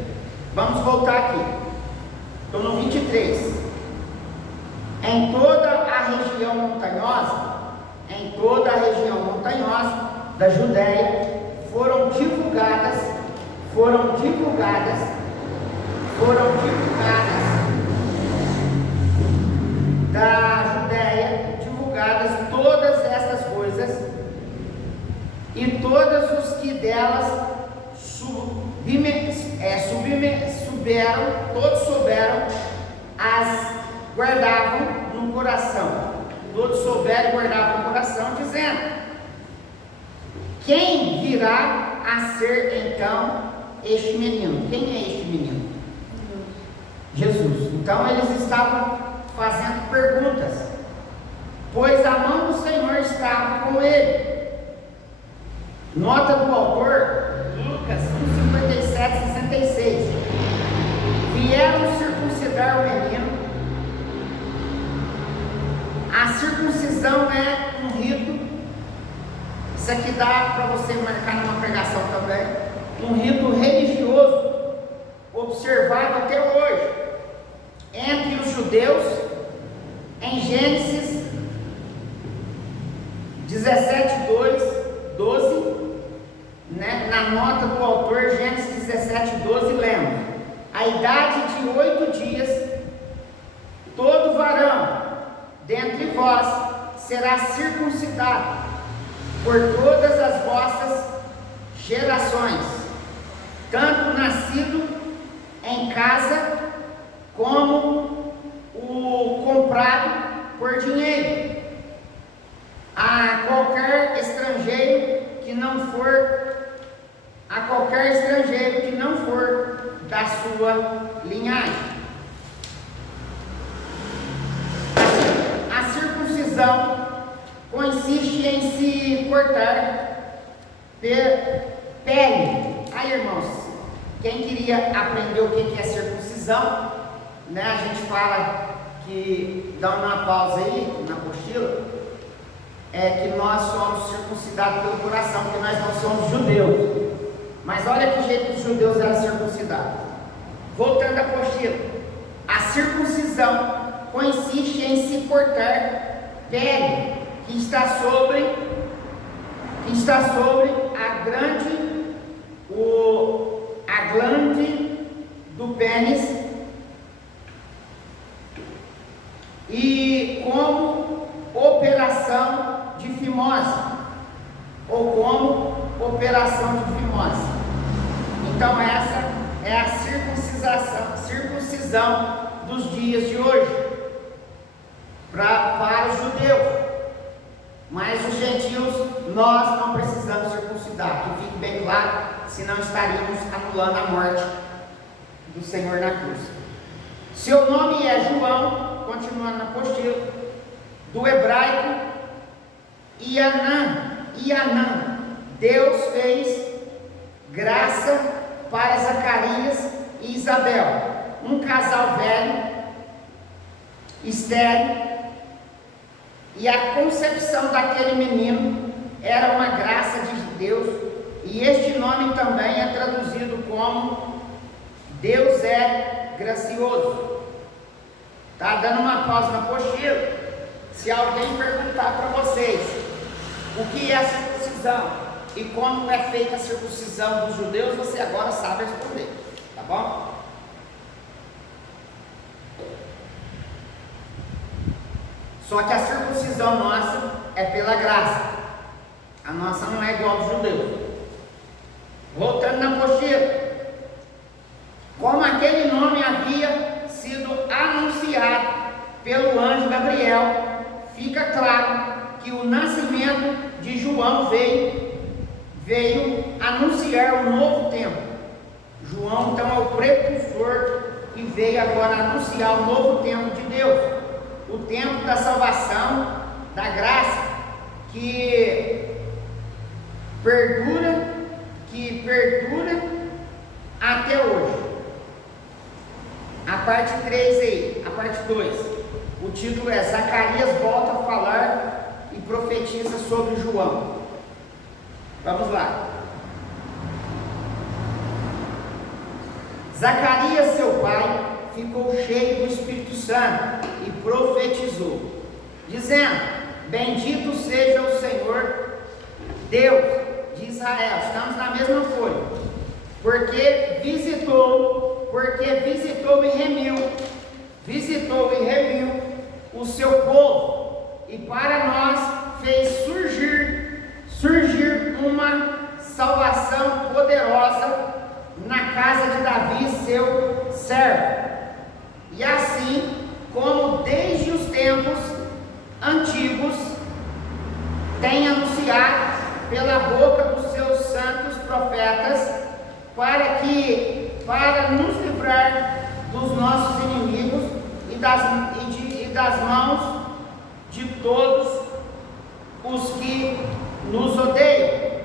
Vamos voltar aqui. Estou no 23. Em toda a região montanhosa, da Judéia, foram divulgadas da Judéia, divulgadas todas estas coisas, e todos os que delas todos souberam, as guardavam no coração. Todos souberam e guardavam no coração, dizendo: quem virá a ser então este menino? Quem é este menino? Jesus. Então eles estavam fazendo perguntas, pois a mão do Senhor estava com ele. Nota do autor, Lucas 1:57-66. Vieram circuncidar o menino. A circuncisão é um rito. Isso aqui dá para você marcar numa pregação também. Um rito religioso observado até hoje entre os judeus. Em Gênesis 17:12, na nota do autor, Gênesis 17:12, lemos: a idade de 8 dias, todo varão dentre vós será circuncidado por todas as vossas gerações, tanto nascido em casa como o comprado por dinheiro, a qualquer estrangeiro que não for da sua linhagem. A circuncisão consiste em se cortar pele. Aí, irmãos, quem queria aprender o que é circuncisão, a gente fala que, dá uma pausa aí na apostila, é que nós somos circuncidados pelo coração, porque nós não somos judeus. Mas olha que jeito que os judeus eram circuncidados. Voltando à apostila, a circuncisão consiste em se cortar pele que está sobre a grande pênis, e como operação de fimose, ou como operação de fimose. Então essa é a circuncisão dos dias de hoje para os judeus. Mas os gentios, nós não precisamos circuncidar, que fique bem claro, senão estaríamos anulando a morte do Senhor na cruz. Seu nome é João, continuando na apostila, do hebraico Ianã. Deus fez graça para Zacarias e Isabel, um casal velho, estéril, e a concepção daquele menino era uma graça de Deus, e este nome também é traduzido como Deus é gracioso. Está dando uma pausa na apostila. Se alguém perguntar para vocês o que é a circuncisão e como é feita a circuncisão dos judeus, você agora sabe responder, tá bom? Só que a circuncisão nossa é pela graça. A nossa não é igual aos judeus. Voltando na apostila. Como aquele nome havia sido anunciado pelo anjo Gabriel, fica claro que o nascimento de João veio anunciar um novo tempo. João então é o precursor e veio agora anunciar o novo tempo de Deus. O tempo da salvação, da graça, que perdura até hoje. A parte 3 aí, a parte 2. O título é Zacarias volta a falar e profetiza sobre João. Vamos lá. Zacarias, seu pai, ficou cheio do Espírito Santo e profetizou, dizendo: bendito seja o Senhor, Deus de Israel. Estamos na mesma folha. Porque visitou e remiu o seu povo, e para nós fez surgir uma salvação poderosa na casa de Davi, seu servo. E assim como desde os tempos antigos tem anunciado pela boca dos seus santos profetas, para nos livrar dos nossos inimigos e das mãos de todos os que nos odeiam,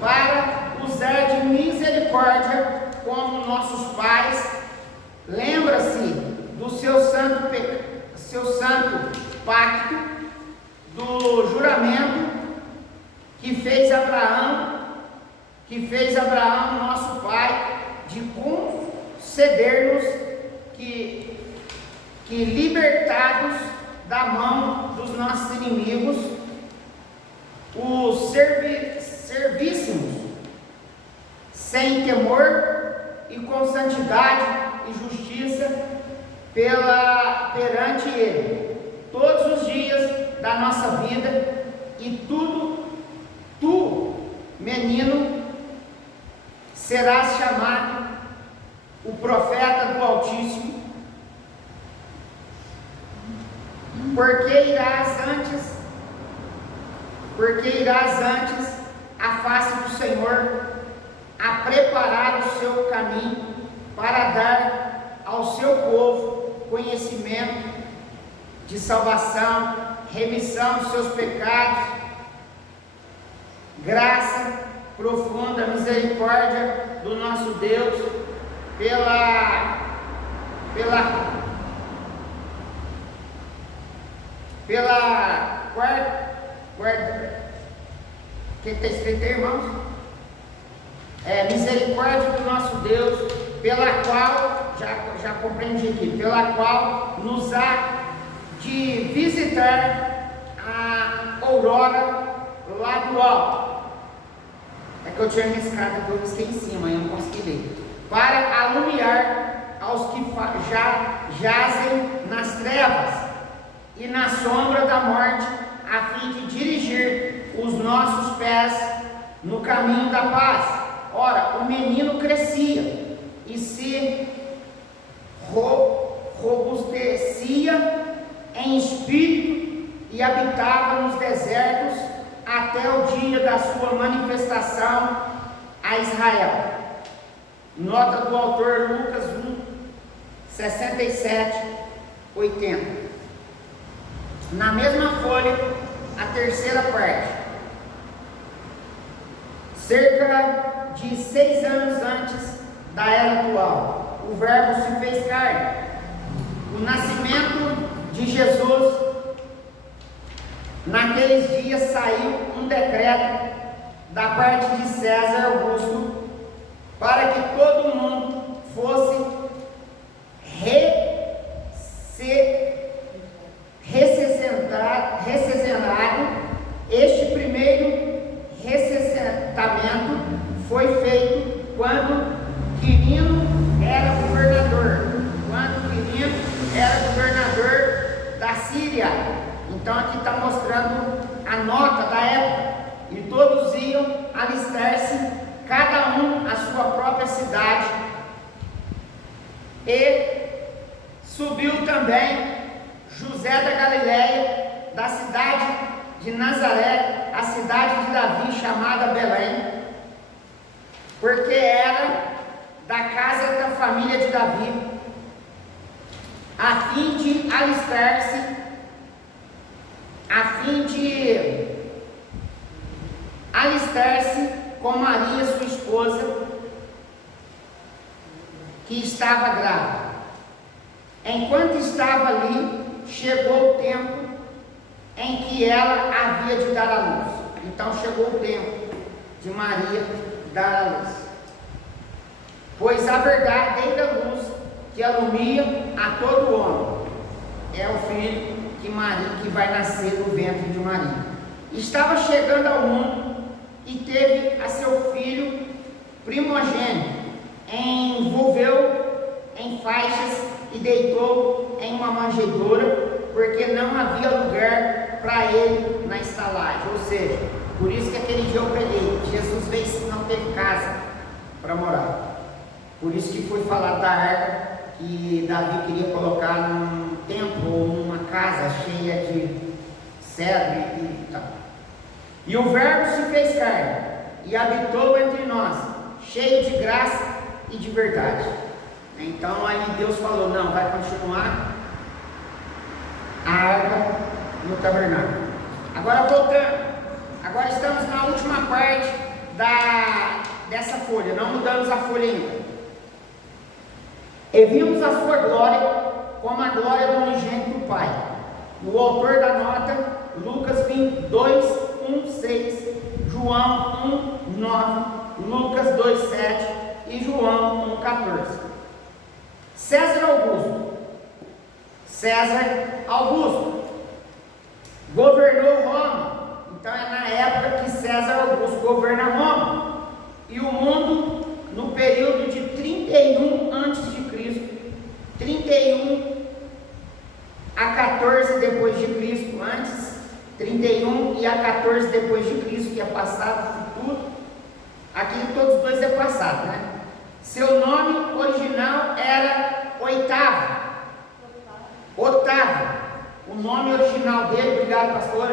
para usar de misericórdia como nossos pais. Lembra-se do seu santo pacto, do juramento que fez Abraão, nosso pai, de conceder-nos que libertados da mão dos nossos inimigos, os servíssemos sem temor e com santidade e justiça perante Ele todos os dias da nossa vida. E tu, menino, serás chamado o profeta do Altíssimo, porque irás antes a face do Senhor, a preparar o seu caminho, para dar ao seu povo conhecimento de salvação, remissão dos seus pecados, graça profunda, misericórdia do nosso Deus, pela guarda, o que está escrito aí, irmãos? Misericórdia do nosso Deus, pela qual, já compreendi aqui, pela qual nos há de visitar a aurora lá do alto. É que eu tinha minha escada que eu risquei em cima, aí eu não consegui ler. para alumiar aos que já jazem nas trevas e na sombra da morte, a fim de dirigir os nossos pés no caminho da paz. Ora, o menino crescia e se robustecia em espírito e habitava nos desertos até o dia da sua manifestação a Israel. Nota do autor Lucas 1, 67, 80. Na mesma folha, a terceira parte. Cerca de 6 anos antes da era atual, o Verbo se fez carne. O nascimento de Jesus, naqueles dias saiu um decreto da parte de César Augusto para que todo mundo fosse recessionado. Este primeiro recessamento foi feito quando Quirino era governador da Síria. Então aqui está mostrando a nota da época, e todos iam alistar-se, cada um à sua própria cidade. E subiu também José da Galileia, da cidade de Nazaré, a cidade de Davi, chamada Belém, porque era da casa da família de Davi, a fim de alistar-se com Maria, sua esposa, que estava grávida. Enquanto estava ali, chegou o tempo em que ela havia de dar à luz. Então chegou o tempo de Maria dar à luz. Pois a verdadeira luz que alumia a todo homem é o filho que vai nascer do ventre de Maria. Estava chegando ao mundo e teve a seu filho primogênito, envolveu em faixas e deitou em uma manjedoura, porque não havia lugar para ele na estalagem. Ou seja, por isso que aquele dia eu preguei, Jesus veio, não teve casa para morar. Por isso que foi falado da arca que Davi queria colocar num templo ou numa casa cheia de cedro e tal. E o Verbo se fez carne e habitou entre nós, cheio de graça e de verdade. Então aí Deus falou, não, vai continuar a arca no tabernáculo. Agora voltando, agora estamos na última parte dessa folha, não mudamos a folha ainda. E vimos a sua glória como a glória do unigênito do Pai. O autor da nota, Lucas 2, 1, 6, João 1, 9, Lucas 2, 7 e João 1, 14. César Augusto governou Roma. Então é na época que César Augusto governa Roma. E o mundo no período de 31 a.C., 31 a 14 depois de Cristo, antes 31 e a 14 depois de Cristo, que é passado, futuro. Aqui todos os dois é passado, né? Seu nome original era Otávio. O nome original dele, obrigado pastor.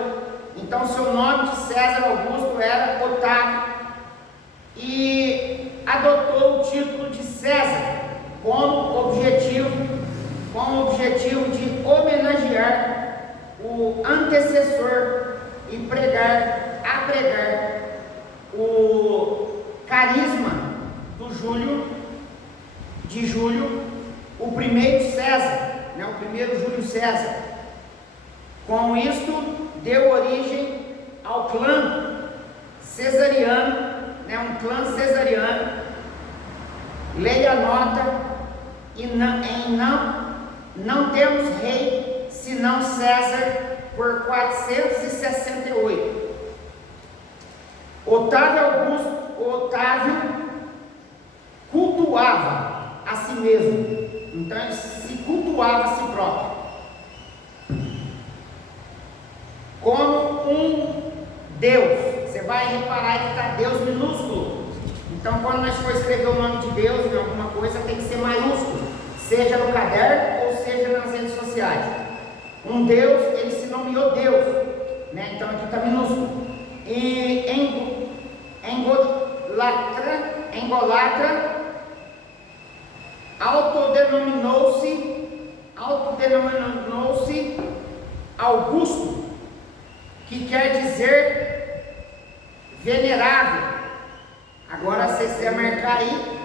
Então seu nome de César Augusto era Otávio, e adotou o título de César com o objetivo de homenagear o antecessor e pregar o carisma de Júlio, o primeiro César, né, o primeiro Júlio César. Com isto deu origem ao clã cesariano, né, um clã cesariano. Leia a nota. E não temos rei senão César por 468. Otávio cultuava a si mesmo. Então ele se cultuava a si próprio como um Deus. Você vai reparar que está Deus minúsculo. Então quando nós for escrever o nome de Deus em alguma coisa, tem que ser maiúsculo, seja no caderno ou seja nas redes sociais. Um Deus, ele se nomeou Deus, né? Então aqui está minúsculo. E engolatra autodenominou-se Augusto, que quer dizer venerável. Agora se você marcar aí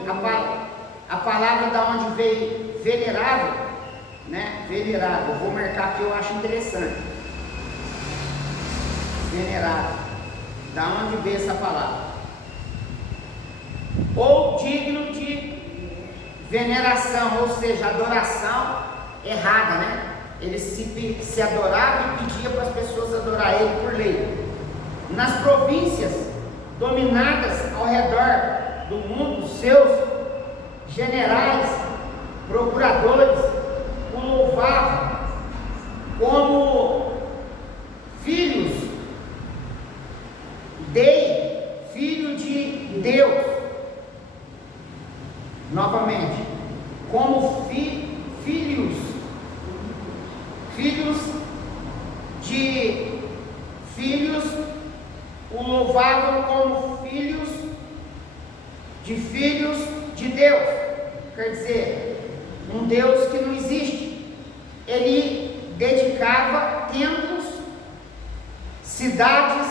a palavra da onde veio venerável, né? Venerável, vou marcar que eu acho interessante. Venerável, da onde veio essa palavra? Ou digno de veneração, ou seja, adoração errada, né? Ele se adorava e pedia para as pessoas adorar ele por lei. Nas províncias dominadas ao redor do mundo, seus generais, procuradores o louvavam como filho de Deus. Novamente, como filhos o louvavam como filhos de Deus. Quer dizer, um Deus que não existe. Ele dedicava templos, cidades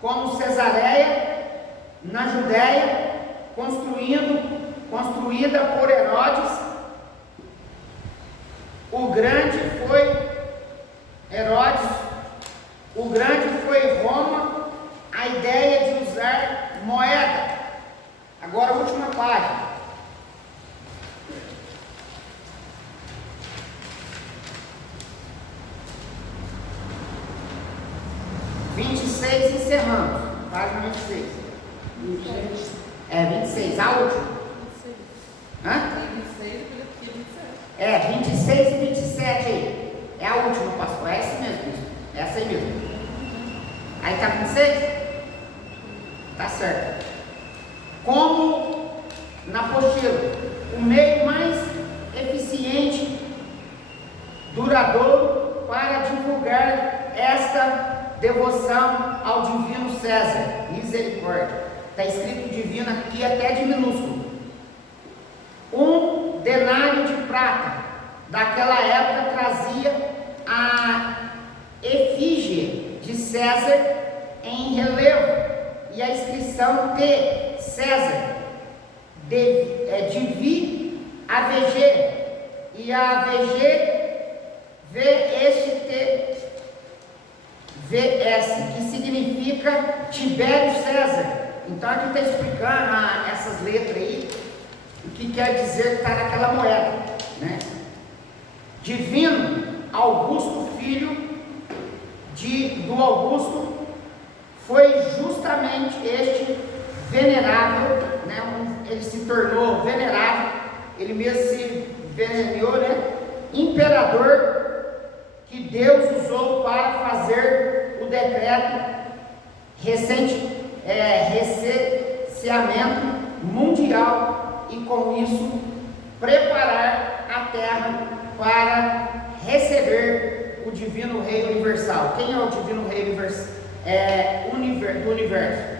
como Cesareia na Judéia, construída por Herodes o Grande. Foi Roma a ideia de usar moeda. Agora a última página. Encerramos. Página 26. 26. É, 26, a última. 26. Hã? 26, porque aqui é 27. É, 26 e 27 aí. É a última, pastor. É essa mesmo, isso. É essa aí mesmo. Aí tá 26? Tá certo. Como na apostila, o meio mais eficiente, duradouro para divulgar esta devoção ao divino César, misericórdia. Está escrito divino aqui até de minúsculo. Um denário de prata daquela época trazia a efígie de César em relevo e a inscrição T. César Divi AVG, e a AVG VSTVS, que significa Tibério César. Então aqui está explicando essas letras aí, o que quer dizer que está naquela moeda, né? Divino Augusto, filho do Augusto, foi justamente este venerável, né? Ele se tornou venerável, ele mesmo se venerou, né? Imperador, que Deus usou para fazer o decreto recenseamento mundial e com isso preparar a terra para receber o divino Rei Universal. Quem é o divino Rei Universal? Do universo.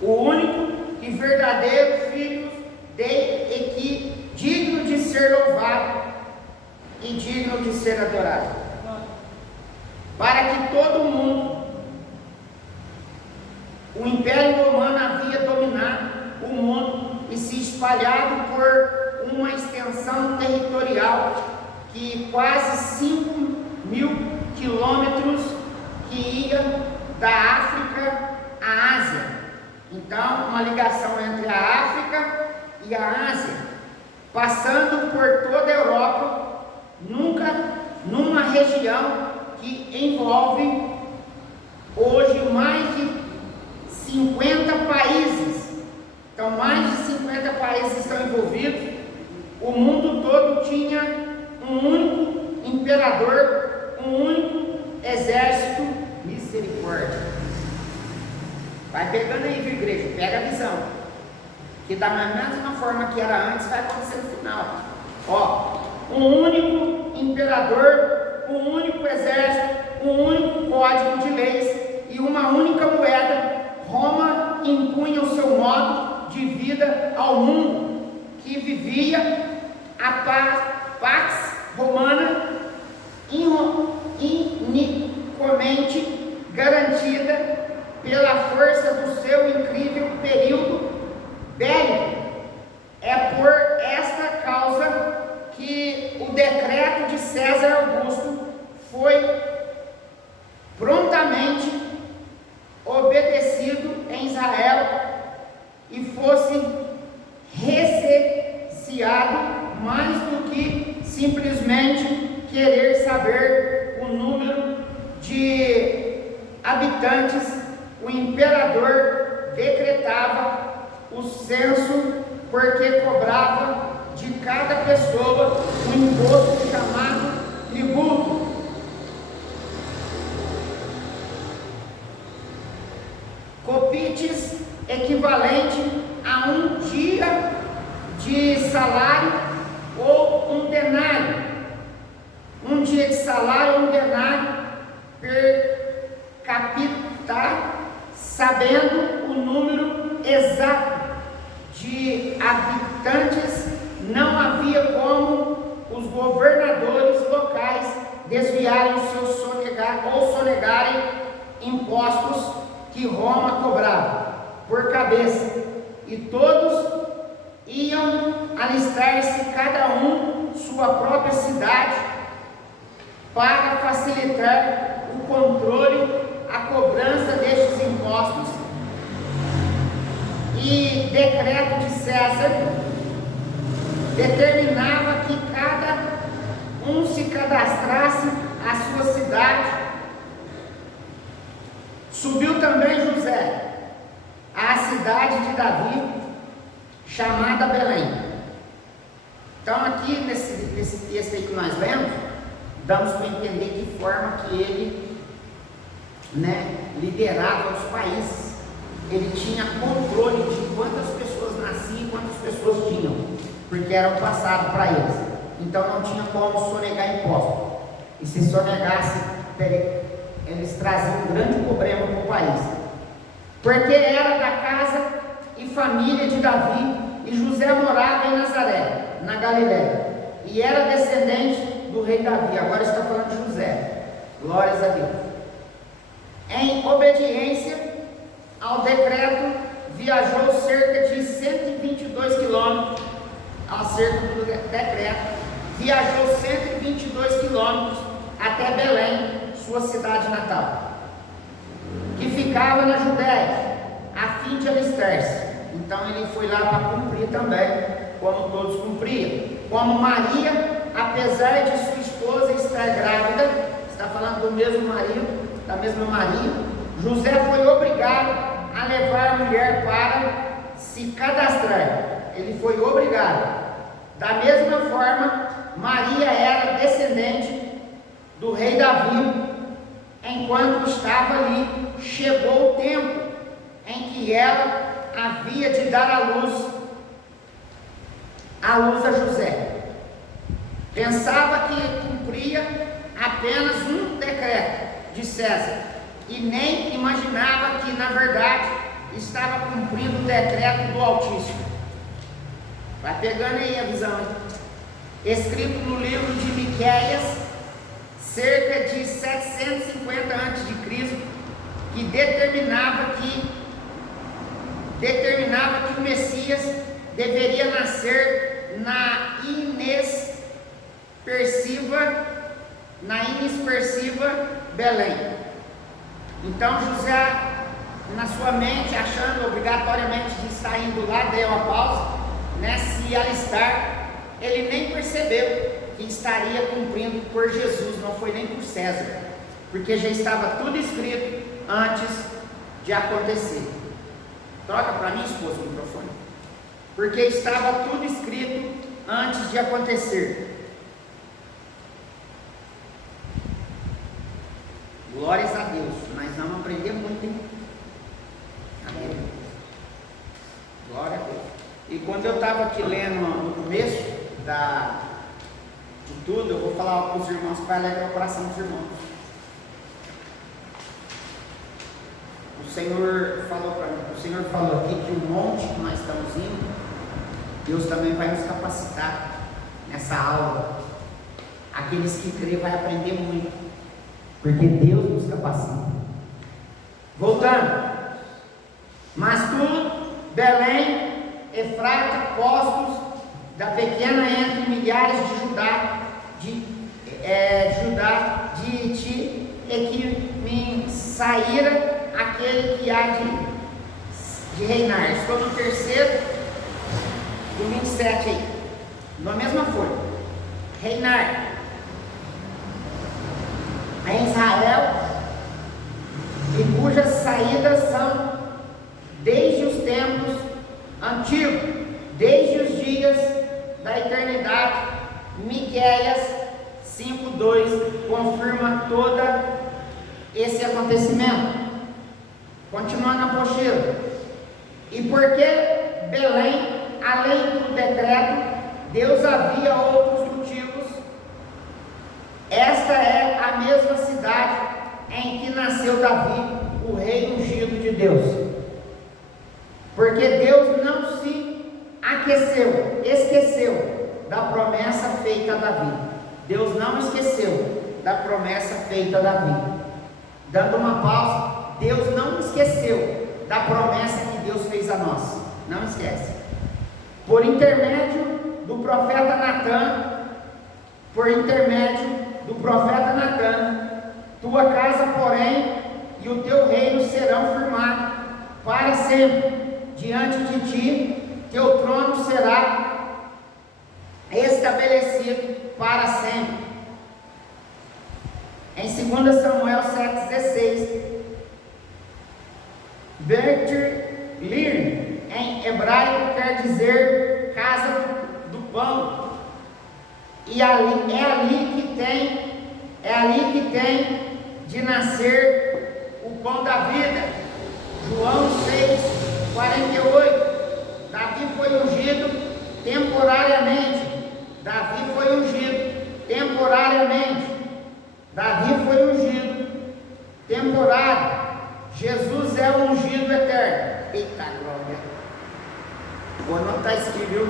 O único e verdadeiro Filho digno de ser louvado e digno de ser adorado, para que todo mundo, o Império Romano havia dominado o mundo e se espalhado por uma extensão territorial que quase 5.000 quilômetros, que ia da África à Ásia. Então, uma ligação entre a África e a Ásia, passando por toda a Europa, numa região que envolve hoje mais de 50 países. Então, mais de 50 países estão envolvidos. O mundo todo tinha um único imperador, um único exército. Misericórdia. Vai pegando aí, viu, igreja? Pega a visão. Que da mesma forma que era antes, vai acontecer no final. Ó, um único imperador, um único exército, um único código de leis e uma única moeda. Roma impunha o seu modo de vida ao mundo, que vivia a pax romana iniquamente garantida pela força do seu incrível período bélico. É por esta causa que o decreto de César Augusto foi prontamente obedecido em Israel e fosse recenciado mais do que simplesmente querer saber o número de habitantes. O imperador decretava o censo porque cobrava de cada pessoa um imposto chamado tributo. Copites equivalente a um dia de salário ou um denário. Um dia de salário ou um denário per capita, sabendo o número exato de habitantes, não havia como os governadores locais desviarem o seu sonegarem impostos que Roma cobrava por cabeça, e todos iam alistar-se, cada um sua própria cidade, para facilitar o controle, a cobrança destes impostos. E decreto de César determinava que cada um se cadastrasse à sua cidade. Subiu também José à cidade de Davi, chamada Belém. Então aqui nesse texto aí que nós lemos, damos para entender de forma que ele, liderava os países. Ele tinha controle de quantas pessoas nasciam e quantas pessoas tinham, porque era o passado para eles. Então não tinha como sonegar imposto. E se sonegasse, eles traziam um grande problema para o país. Porque era da casa e família de Davi, e José morava em Nazaré, na Galiléia, e era descendente do rei Davi. Agora está falando de José. Glórias a Deus. Em obediência ao decreto, viajou cerca de 122 quilômetros. Acerca do decreto, viajou 122 quilômetros até Belém, sua cidade natal, que ficava na Judéia, a fim de alistar-se. Então ele foi lá para cumprir também, como todos cumpriam. Como Maria, apesar de sua esposa estar grávida, está falando do mesmo marido, da mesma Maria, José foi obrigado a levar a mulher para se cadastrar. Ele foi obrigado. Da mesma forma, Maria era descendente do rei Davi. Enquanto estava ali, chegou o tempo em que ela havia de dar à luz a José. Pensava que cumpria apenas um decreto de César, e nem imaginava que, na verdade, estava cumprindo o decreto do Altíssimo. Vai pegando aí a visão, hein? Escrito no livro de Miqueias, cerca de 750 a.C., que determinava que o Messias deveria nascer na inexpressiva Belém. Então José, na sua mente, achando obrigatoriamente de estar indo lá, deu a pausa, se alistar, ele nem percebeu que estaria cumprindo por Jesus, não foi nem por César, porque já estava tudo escrito antes de acontecer. Troca para mim, esposa, o microfone. Porque estava tudo escrito antes de acontecer. Glórias a Deus. Nós vamos aprender muito, hein? Amém. Glória a Deus. E quando eu estava aqui lendo no começo de tudo, eu vou falar para os irmãos para alegrar o coração dos irmãos. O Senhor falou aqui que o monte que nós estamos indo, Deus também vai nos capacitar nessa aula. Aqueles que crêem vai aprender muito, porque Deus nos capacita. Voltando. Mas tu, Belém, Efrata, postos da pequena entre milhares de Judá, de ti é que me saíra aquele que há de reinar. Estou no terceiro, do 27 aí, na mesma folha. Reinar em Israel, e cujas saídas são desde os tempos antigos, desde os dias da eternidade. Miqueias 5:2 confirma todo esse acontecimento. Continuando a apostila. E porque Belém, além do decreto, Deus havia outros motivos. Esta é a mesma cidade em que nasceu Davi, o rei ungido de Deus. Porque Deus não se esqueceu da promessa feita a Davi. Deus não esqueceu da promessa feita a Davi. Dando uma pausa, Deus não esqueceu da promessa que Deus fez a nós. Não esquece. Por intermédio do profeta Natã, tua casa, porém, e o teu reino serão firmados para sempre. Diante de ti, teu trono será estabelecido para sempre. Em 2 Samuel 7,16, Bet-Lir, em hebraico, quer dizer casa do pão. E é ali que tem de nascer o pão da vida. João 6:48. Davi foi ungido temporariamente. Temporário. Jesus é o ungido eterno. Eita glória. Vou anotar isso aqui, viu?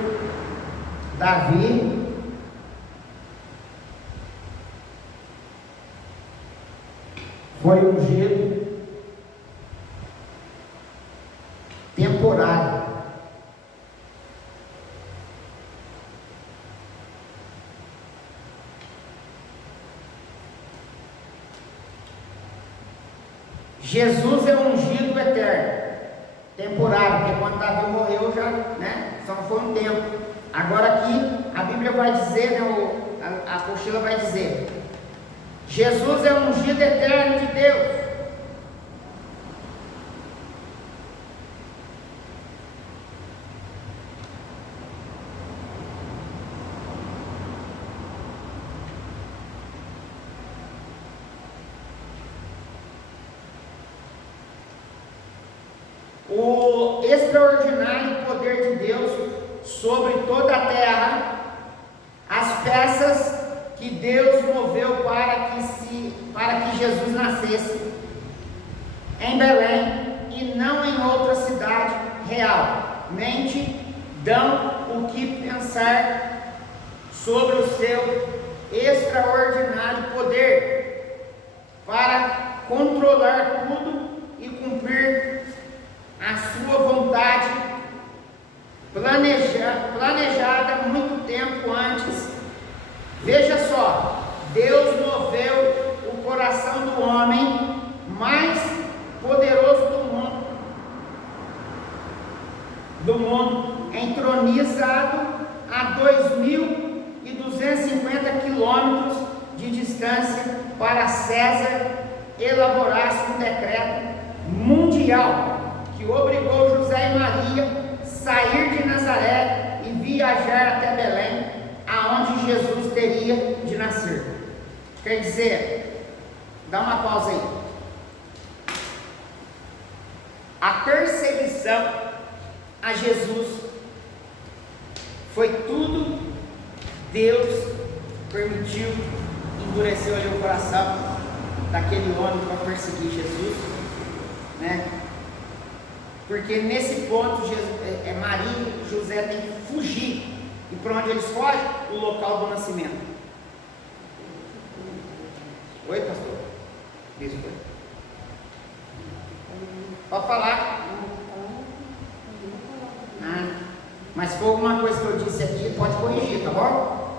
Davi foi ungido temporário. Jesus é o ungido eterno, temporário, porque quando Davi morreu já, só foi um tempo. Agora aqui a Bíblia vai dizer, a apostila vai dizer, Jesus é o ungido eterno de Deus. O extraordinário poder de Deus sobre toda a terra, as peças que Deus moveu para que Jesus nascesse em Belém e não em outra cidade realmente dão o que pensar sobre o seu extraordinário poder para controlar tudo e cumprir a sua vontade planejada muito tempo antes. Veja só, Deus moveu o coração do homem mais poderoso do mundo, entronizado a 2.250 quilômetros de distância para César elaborasse um decreto mundial que obrigou José e Maria a sair de Nazaré e viajar até Belém, aonde Jesus teria de nascer. Quer dizer, dá uma pausa aí. A perseguição a Jesus foi tudo Deus permitiu, endureceu ali o coração daquele homem para perseguir Jesus, né? Porque nesse ponto Maria e José têm que fugir. E para onde eles fogem? O local do nascimento. Oi, pastor? Bispo. Pode falar. Mas se for alguma coisa que eu disse aqui, pode corrigir, tá bom?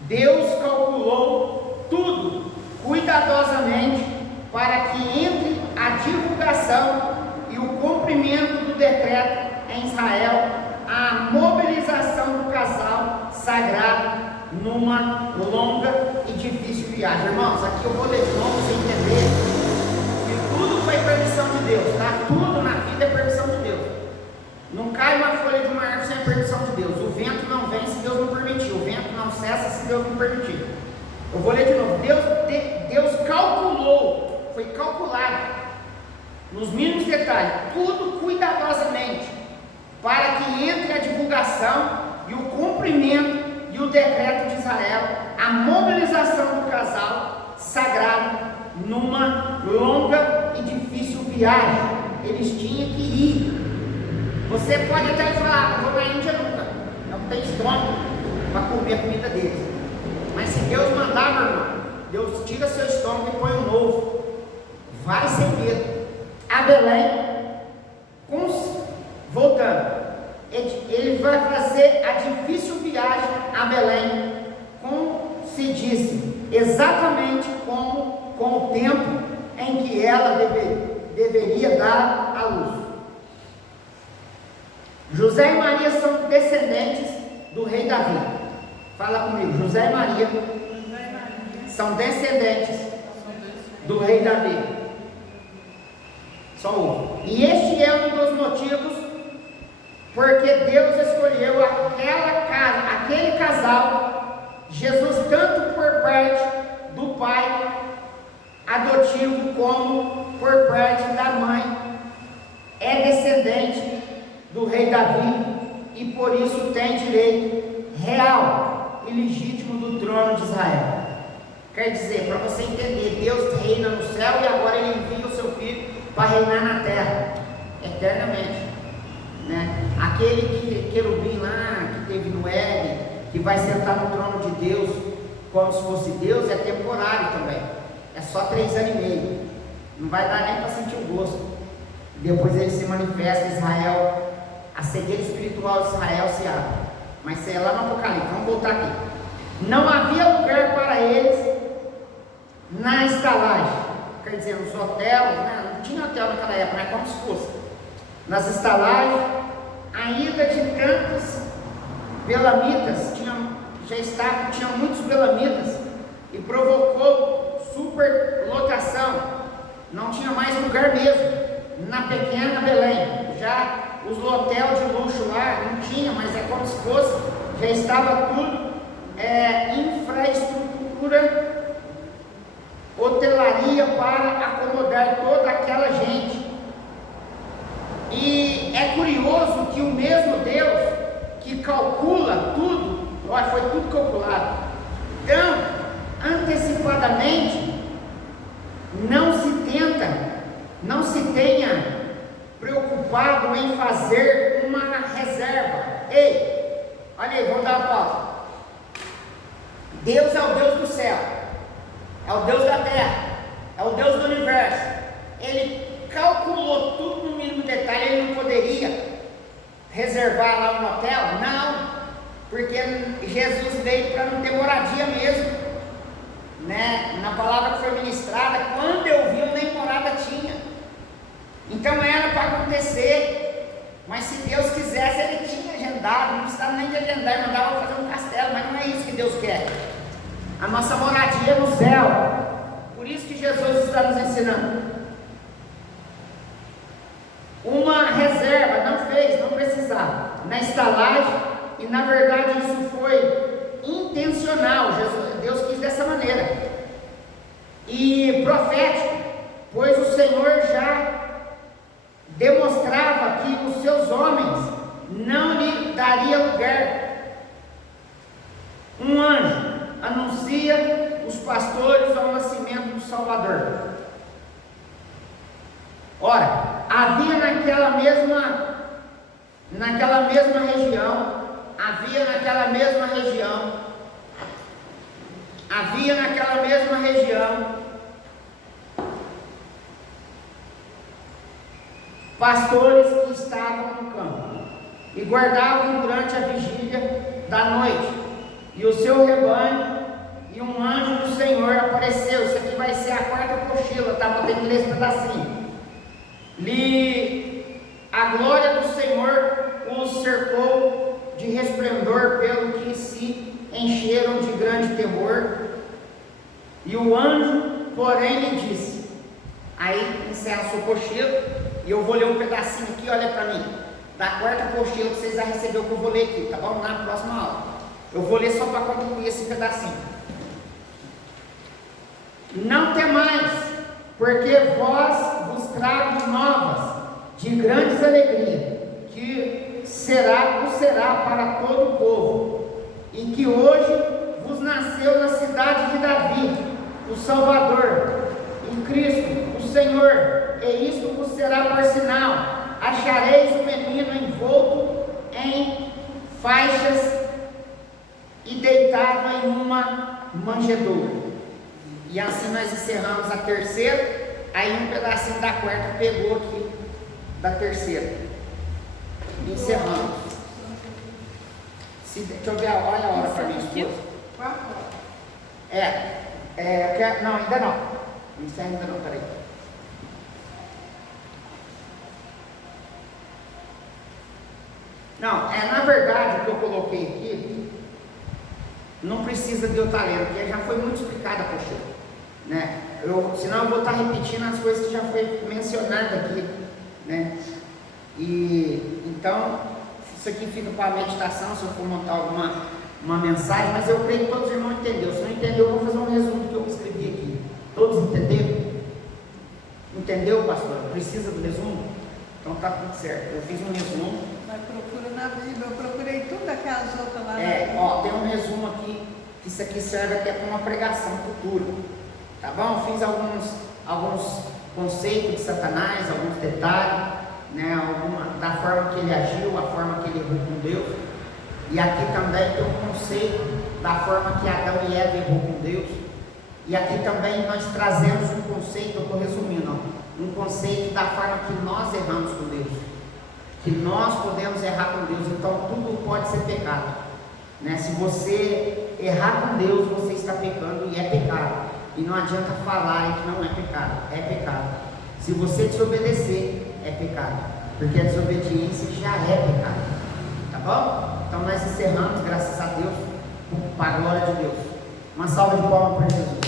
Deus calculou tudo cuidadosamente para que entre a divulgação e o cumprimento do decreto em Israel a mobilização do casal sagrado numa longa e difícil viagem. Irmãos, aqui eu vou ler de novo para você entender que tudo foi permissão de Deus, tá? Tudo na vida é permissão de Deus. Não cai uma folha de uma árvore sem a permissão de Deus. O vento não vem se Deus não permitir. O vento não cessa se Deus não permitir. Eu vou ler de novo. Deus calculou, foi calculado nos mínimos detalhes, tudo cuidadosamente, para que entre a divulgação e o cumprimento e o decreto de Israel, a mobilização do casal sagrado numa longa e difícil viagem. Eles tinham que ir. Você pode até falar, não vou na Índia nunca, não tem estômago para comer a comida deles. Mas se Deus mandar, meu irmão, Deus tira seu estômago e põe um novo. Vai sem medo. A Belém, voltando, ele vai fazer a difícil viagem a Belém, como se disse, exatamente como com o tempo em que ela deveria dar à luz. José e Maria são descendentes do rei Davi. Fala comigo, José e Maria são descendentes do rei Davi. Só um. E este é um dos motivos porque Deus escolheu aquele casal, Jesus, tanto por parte do pai adotivo como por parte da mãe, é descendente do rei Davi e por isso tem direito real e legítimo do trono de Israel. Quer dizer, para você entender, Deus reina no céu e agora Ele envia o seu Filho para reinar na terra, eternamente, né? Aquele querubim lá, que teve no Éden, que vai sentar no trono de Deus, como se fosse Deus, é temporário também, é só 3 anos e meio, não vai dar nem para sentir o gosto. Depois ele se manifesta, Israel, a cegueira espiritual de Israel se abre, mas isso é lá no Apocalipse. Vamos voltar aqui. Não havia lugar para eles na estalagem, quer dizer, nos hotéis, né? Não tinha hotel naquela época, né? Como se fosse nas estalagens. A ida de tantos belamitas, tinha muitos belamitas e provocou superlotação, não tinha mais lugar mesmo na pequena Belém. Já os hotéis de luxo lá não tinha, mas é como se fosse, já estava tudo infraestrutura, hotelaria para acomodar toda aquela gente. E é curioso que o mesmo Deus que calcula tudo, olha, foi tudo calculado, então antecipadamente não se tenha preocupado em fazer uma reserva. Ei, olha aí, vamos dar uma pausa. Deus é o Deus do céu, é o Deus da terra, é o Deus do universo. Ele calculou tudo no mínimo detalhe. Ele não poderia reservar lá um hotel? Não, porque Jesus veio para não ter moradia mesmo, né? Na palavra que foi ministrada, quando eu vi, nem morada tinha. Então era para acontecer, mas se Deus quisesse, Ele tinha agendado, não precisava nem de agendar, Ele mandava fazer um castelo, mas não é isso que Deus quer. A nossa moradia é no céu. Por isso que Jesus está nos ensinando ensinando. Uma reserva, não fez, não precisava, na estalagem, e na verdade isso foi intencional, Deus quis dessa maneira, e profético, pois o Senhor já demonstrava que os seus homens não lhe daria lugar. Um anjo anuncia os pastores ao nascimento do Salvador. Ora, havia naquela mesma região pastores que estavam no campo e guardavam durante a vigília da noite, e o seu rebanho, e um anjo do Senhor apareceu. Isso aqui vai ser a quarta apostila, tá? Vou ter que ler esse pedacinho. A glória do Senhor os cercou de resplendor, pelo que se encheram de grande temor. E o anjo, porém, lhe disse, aí encerra a sua apostila, e eu vou ler um pedacinho aqui, olha para mim, da quarta apostila que vocês já receberam, que eu vou ler aqui, tá bom? Na próxima aula. Eu vou ler só para concluir esse pedacinho. Não temais, porque vos trago novas de grandes alegrias, que será para todo o povo, e que hoje vos nasceu na cidade de Davi o Salvador, em Cristo o Senhor, e isto vos será por sinal: achareis o menino envolto em faixas e deitado em uma manjedoura. E assim nós encerramos a terceira. Aí um pedacinho da quarta pegou aqui da terceira. Encerramos. Deixa eu ver, olha a hora para mim. 4 horas. Não, ainda não. Não encerra ainda não, peraí. Não, na verdade o que eu coloquei aqui não precisa de eu estar lendo, porque já foi muito explicado a apostila, né? Senão eu vou estar repetindo as coisas que já foi mencionado aqui, né? E então isso aqui fica para a meditação, se eu for montar uma mensagem, mas eu creio que todos os irmãos entenderam. Se não entendeu, eu vou fazer um resumo do que eu escrevi aqui. Todos entenderam? Entendeu, pastor? Precisa do resumo? Então tá tudo certo. Eu fiz um resumo. Mas procura na Bíblia, eu procurei tudo aquelas outras lá. Tem um resumo aqui, que isso aqui serve até para uma pregação futura. Tá bom? Eu fiz alguns conceitos de Satanás, alguns detalhes, né? Da forma que ele agiu, a forma que ele errou com Deus. E aqui também tem um conceito da forma que Adão e Eva errou com Deus. E aqui também nós trazemos um conceito, eu estou resumindo, um conceito da forma que nós erramos com Deus, que nós podemos errar com Deus. Então tudo pode ser pecado, né? Se você errar com Deus, você está pecando, e é pecado, e não adianta falar que não é pecado, é pecado. Se você desobedecer, é pecado, porque a desobediência já é pecado, tá bom? Então nós encerramos, graças a Deus, para a glória de Deus. Uma salva de palmas para Jesus.